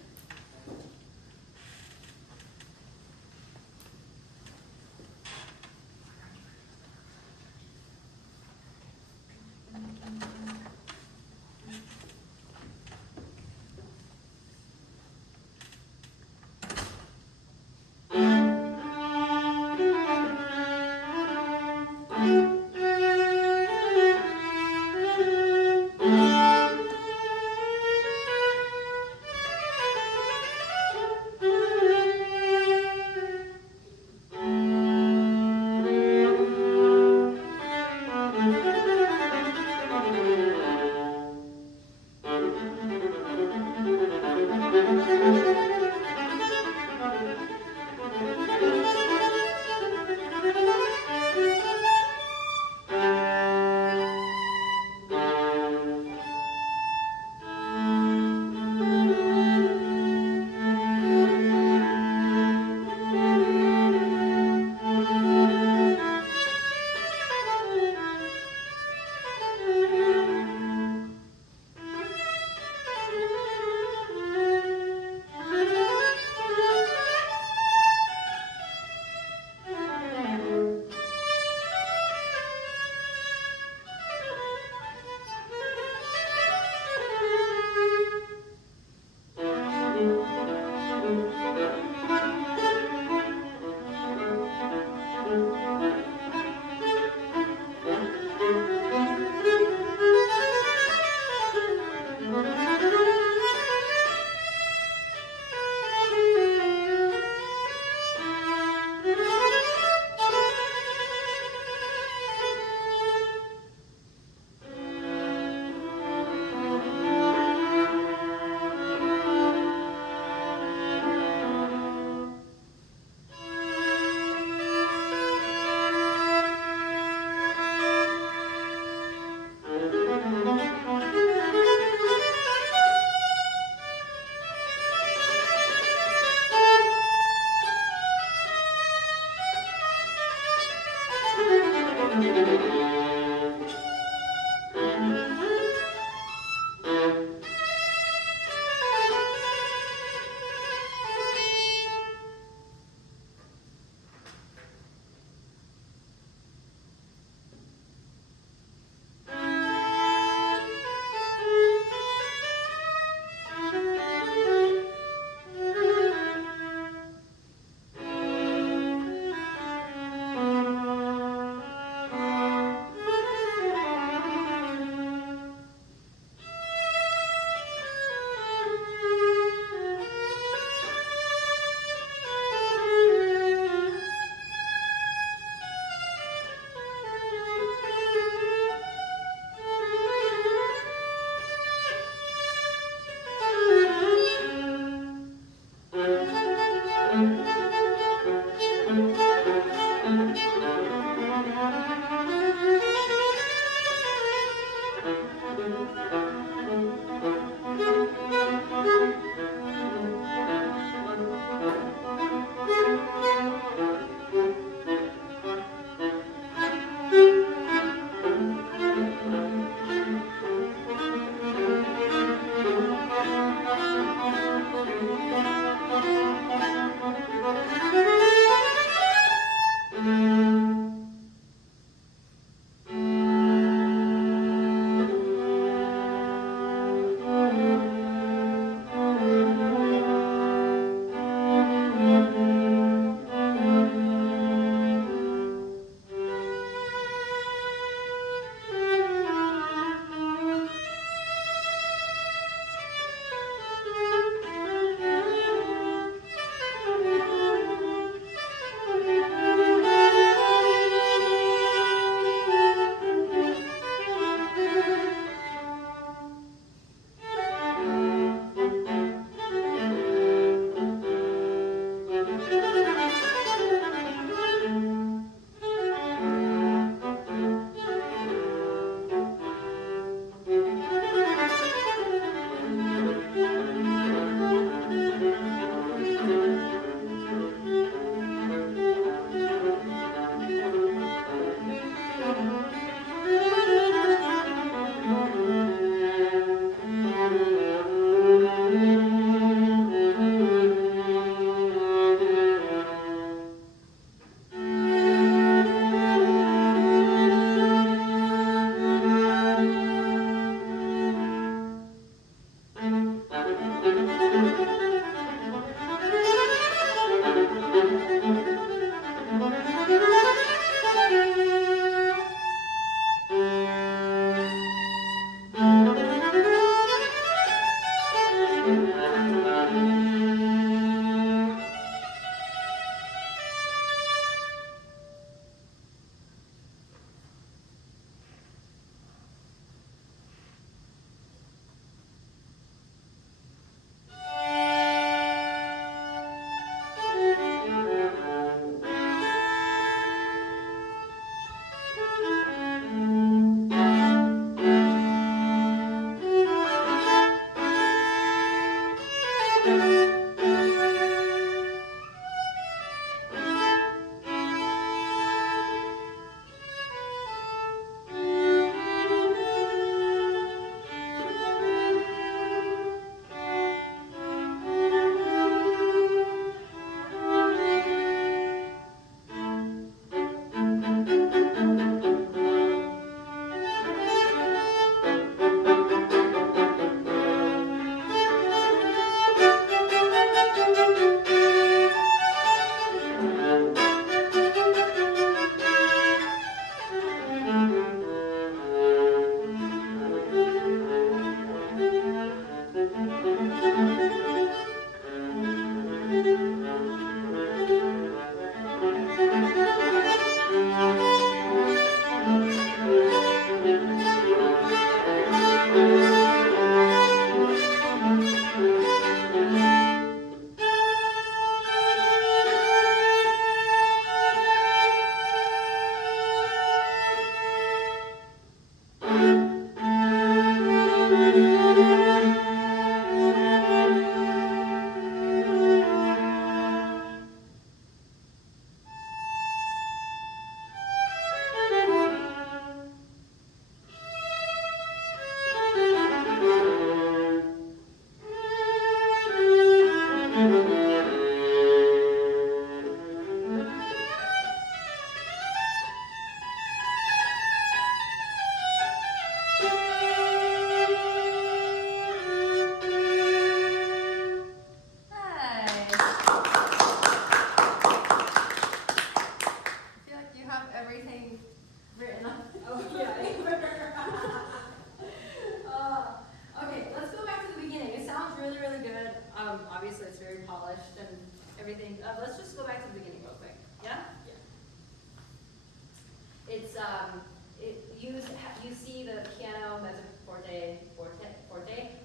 you see the piano, mezzo, forte.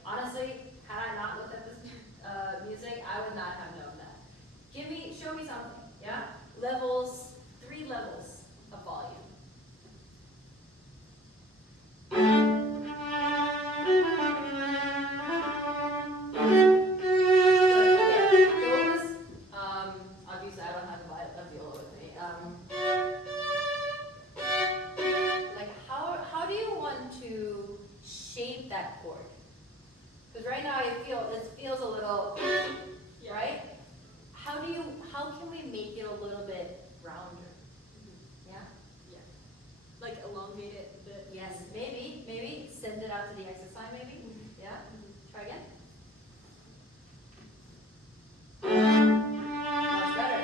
Honestly, had I not looked at this music, I would not have known that. Show me something, yeah? Levels, 3 levels of volume. Good, okay, those, obviously I don't have a viola with me. Like how do you want to shape that chord? Because right now it feels a little, right? How can we make it a little bit rounder? Yeah? Yeah. Like elongate it a bit. Yes, maybe send it out to the exercise maybe? Yeah? Try again. Much better.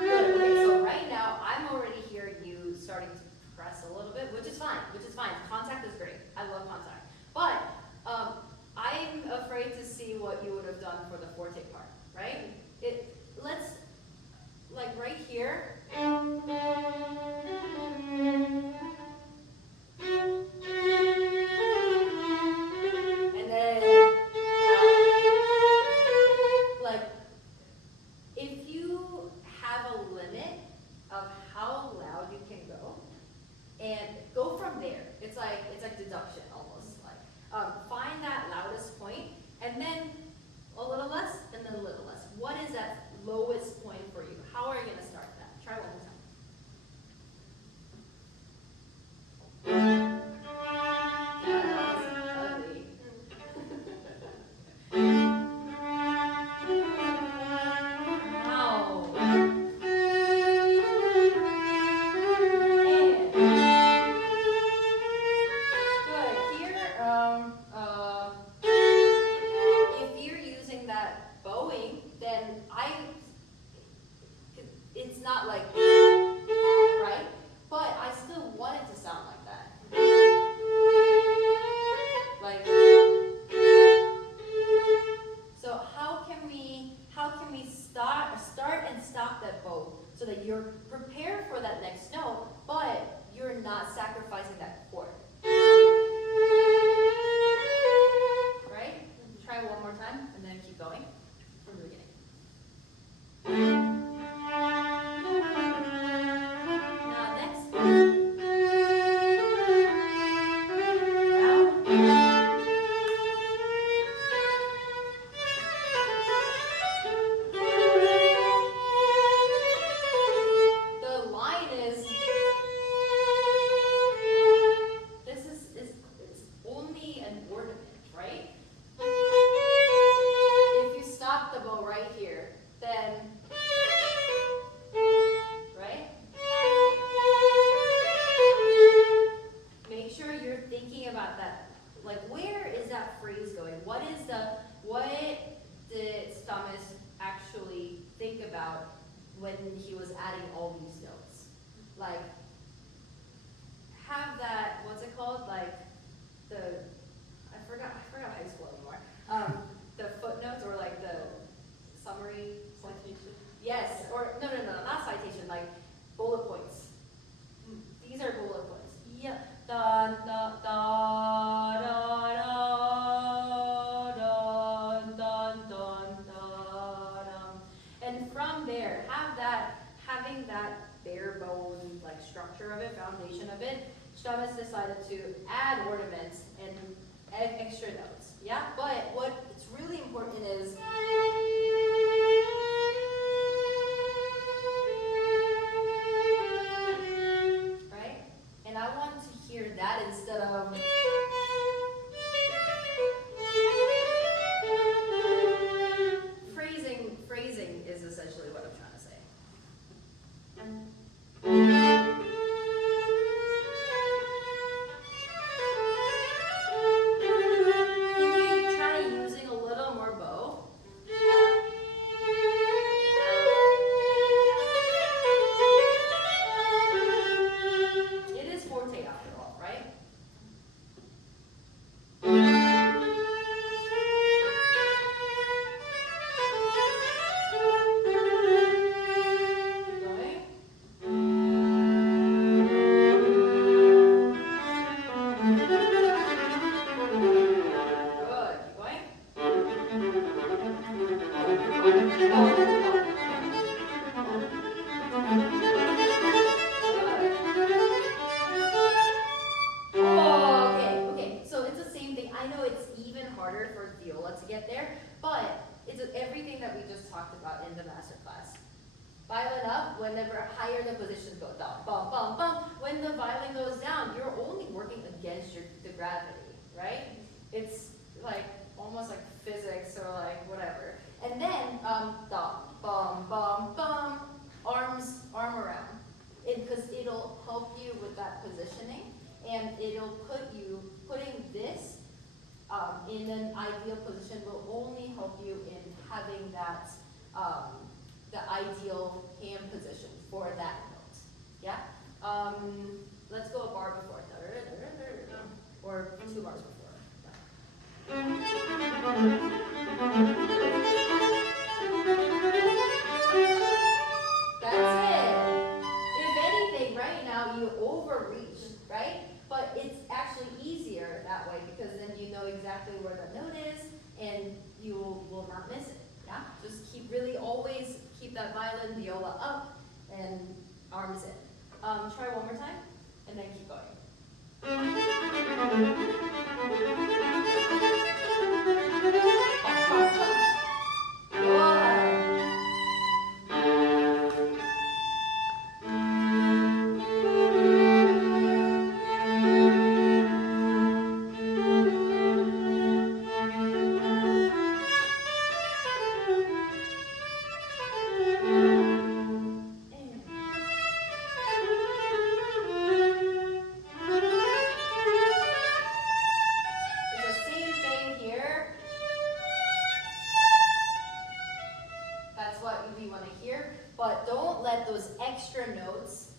Good, okay, so right now I'm already hearing you starting to press a little bit, which is fine. Contact is great. I love contact. But I'm afraid to see what you would have done for the forte part, right? Let's, like right here. And then, like, if you have a limit of how loud you can go, and go from there. It's like deduction almost. Like, find that loudest point, and then a little less, and then a little less. What is that lowest point for you? How are you going to start that? Try one more time. Yeah, that was ugly. Wow. And good. Here, if you're using that bowing, then it's not like, right? But I still want it to sound like that. Like, so how can we start and stop that bow so that you're prepared for that next note, but you're not sacrificing that chord. Right? Try one more time and then keep going from the beginning. Now next. Round. The line is, this is only an ornament, right? If you stop the bow right here, then, right? Make sure you're thinking about that. Like, where is that phrase going? What did Thomas actually think about when he was adding all these notes? Like, have that, what's it called? Like, I forgot high school anymore. The footnotes or like the summary. Citation. Yes, or no, not citation, like bullet points. These are bullet points. Yeah. Dun, dun, dun, dun, dun, dun, dun, dun, dun. And from there, having that bare bone like structure of it, foundation of it, Strauss decided to add ornaments and extra notes. Yeah, but what's really important is right? And I want to hear that instead of phrasing is essentially what I'm trying to say. Can you try using a little more bow? the master class. Violin up, whenever higher the positions go down, bum, bum, bum. When the violin goes down, you're only working against the gravity, right? It's like, almost like physics or like whatever. And then, da, bum, bum, bum, arm around. Because it'll help you with that positioning, and it'll putting this in an ideal position will only help you in having that, the ideal hand position for that note. Yeah? Let's go a bar before, or 2 bars before. That's it. If anything, right now you overreach, right? But it's actually easier that way because then you know exactly where the note is and you will not miss it. Yeah? Just always keep that violin, viola up and arms in. Try one more time and then keep going. But don't let those extra notes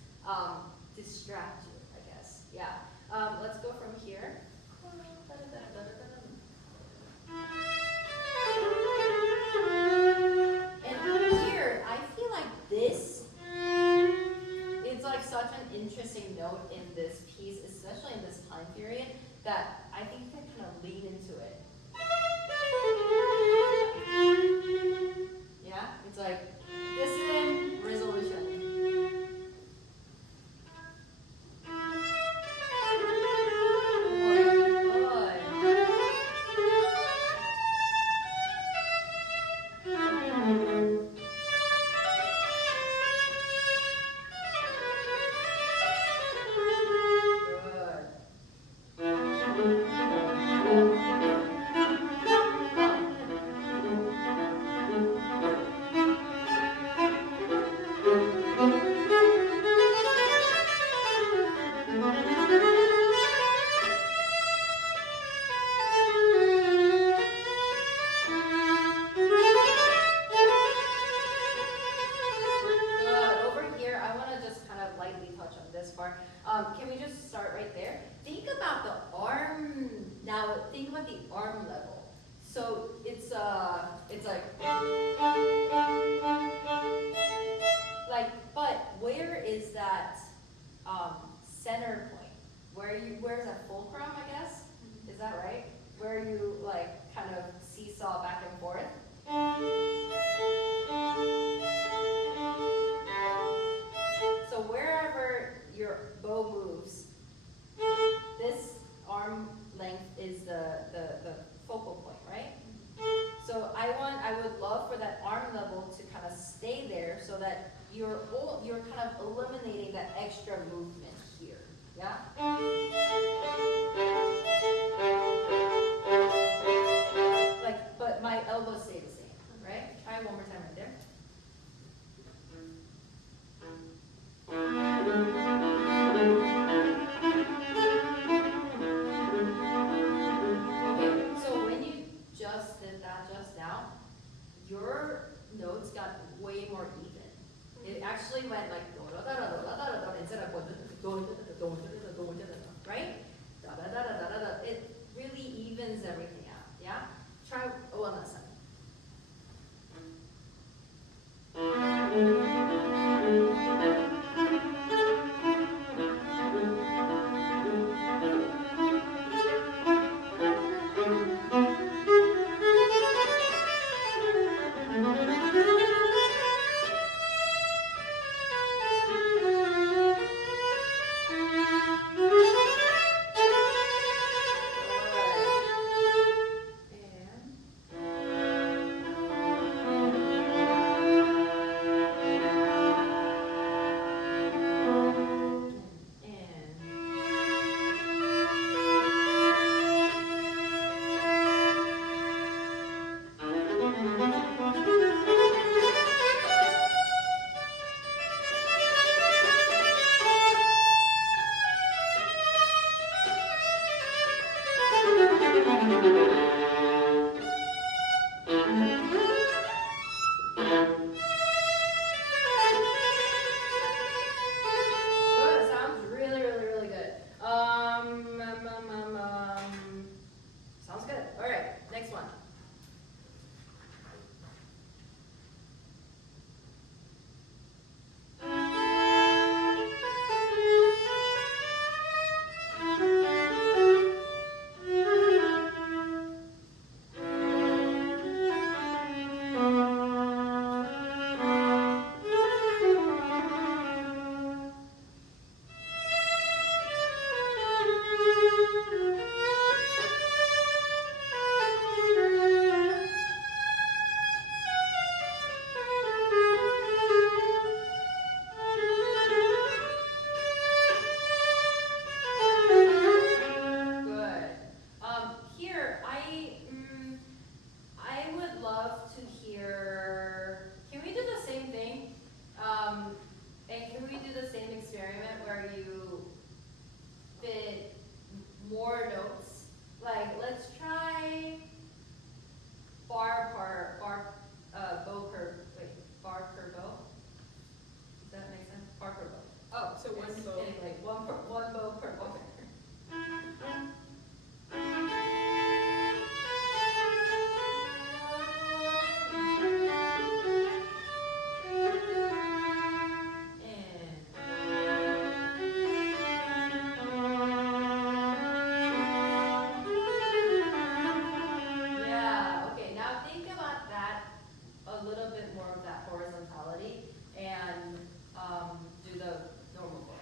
distract you, I guess. Yeah. Let's go from here. And here, I feel like this, it's like such an interesting note in this piece, especially in this time period, that I think you can kind of lean into it. Yeah? It's like, discipline, resolution. Can we just start right there? Think about the arm, now think about the arm level. So it's like, but where is that center point? Where's that fulcrum, I guess? Is that right? Where you like kind of seesaw back and forth? So wherever your bow moves, this arm length is the focal point, right? So I would love for that arm level to kind of stay there so that you're kind of eliminating that extra movement here. Yeah? Like, but my elbows stay the same, right? Try one more time right there. Okay, so when you just did that just now, your notes got way more even. It actually went like instead of right? It really evens everything out. Yeah? Try one last time. bit more of that horizontality and do the normal bow.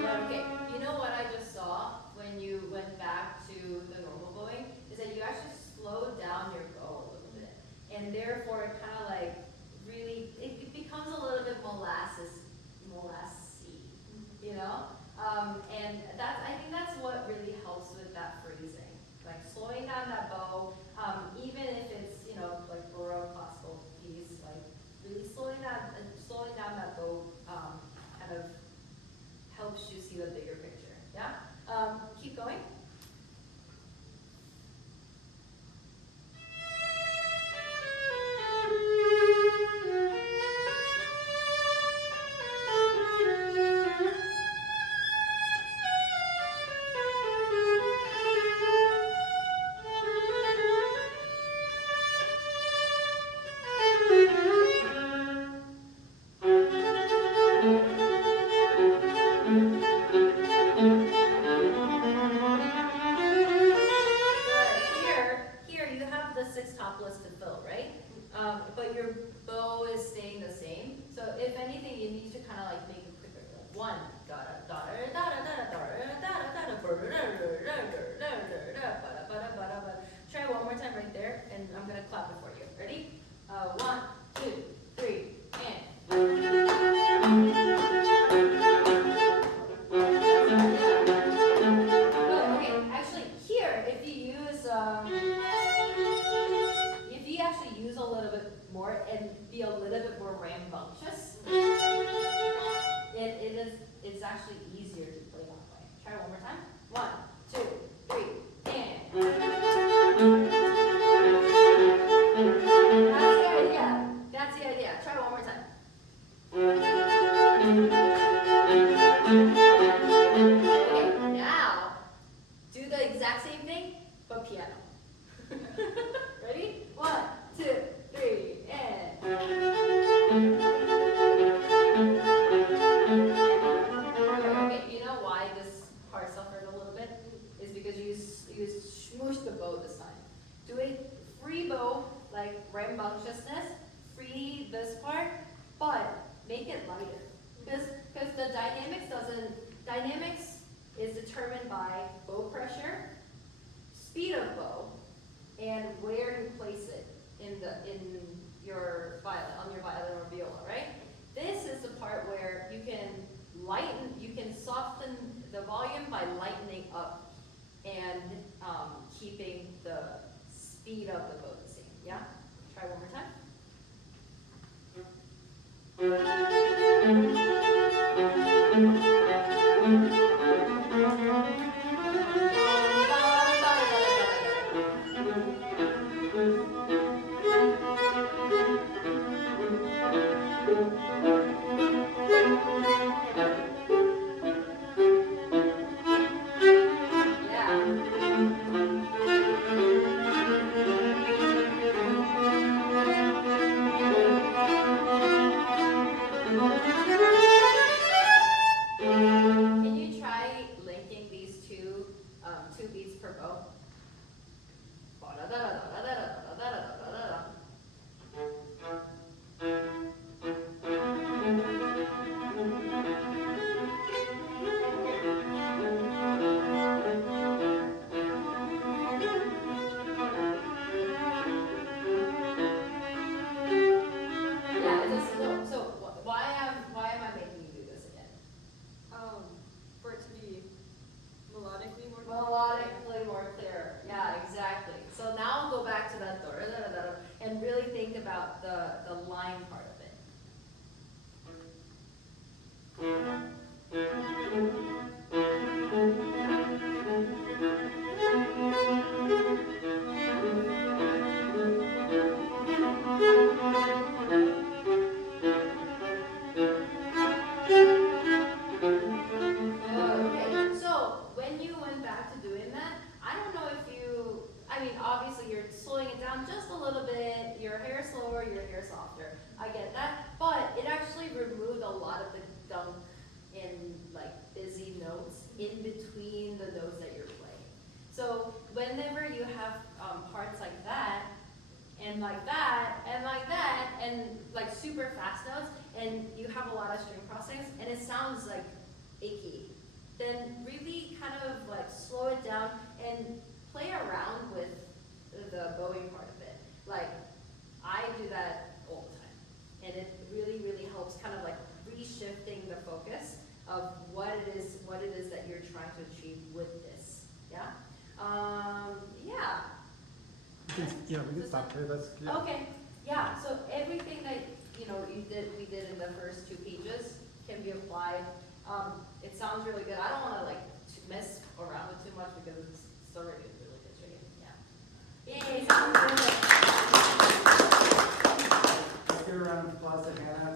Yeah, okay. You know what I just saw when you went back to the normal bowing is that you actually slowed down your bow a little bit, and therefore it kind of like really it becomes a little bit molassy, you know. And I think that's what really helps with that phrasing, like slowing down that bow, even if it's like Baroque classical piece, like really slowing down that bow kind of helps you see the bigger picture. Yeah? Keep going. Good. Here you have the six topless to fill, right? But your bow is staying the same. So if anything, you need to kind of like make it quicker. Like one, da da da da da da da da da da da. Try one more time right there, and I'm gonna clap it for you. Ready? 1, 2, 3, and. Oh, okay. Actually, here, if you actually use a little bit more and be a little bit more rambunctious, it's actually easier to play that way. Try one more time. 1, 2, 3, and. That's the idea. That's the idea. Try one more time. Okay, now do the exact same thing, but piano. Ready? 1, 2, 3, and. Okay, you know why this part suffered a little bit? Is because you smooshed the bow this time. Do a free bow, like rambunctiousness, free this part, but make it lighter. Because the dynamics is determined by bow pressure, speed of bow, and where you place it in your violin, on your violin or viola, right? This is the part where you can soften the volume by lightening up and keeping the speed of the bow the same. Yeah? Try one more time. Can you try linking these two beats per bow? Yeah, so why am I making you do this again? For it to be melodically more clear. Melodically more clear. Yeah, exactly. So now go back to that and really think about the line part of it. Okay, so when you went back to doing that, I don't know if you obviously you're slowing it down just a little bit. Your hair slower, your hair softer. I get that, but it actually removed a lot of the gunk and like busy notes in between the notes that you're playing. So whenever you have parts like that, and like that, and like that, and like super fast notes, and you have a lot of string crossings, and it sounds like achy, then really kind of like slow it down and play around with the bowing part of it. Like, I do that all the time, and it really, really helps kind of like reshifting the focus of what it is that you're trying to achieve with this. Yeah? Yeah. Yeah, we can stop there, that's, yeah. Okay, yeah, so everything that, we did in the first 2 pages can be applied. It sounds really good. I don't wanna like mess around with too much because it's already really good shape, yeah. Yay, sounds good. Let's give a round of applause to Hannah.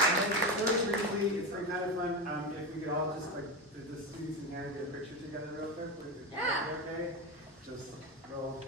And then really briefly, it's been kind of fun, if we could all just like, the students and Hannah get a picture together real quick, would it be Yeah. okay? Just roll.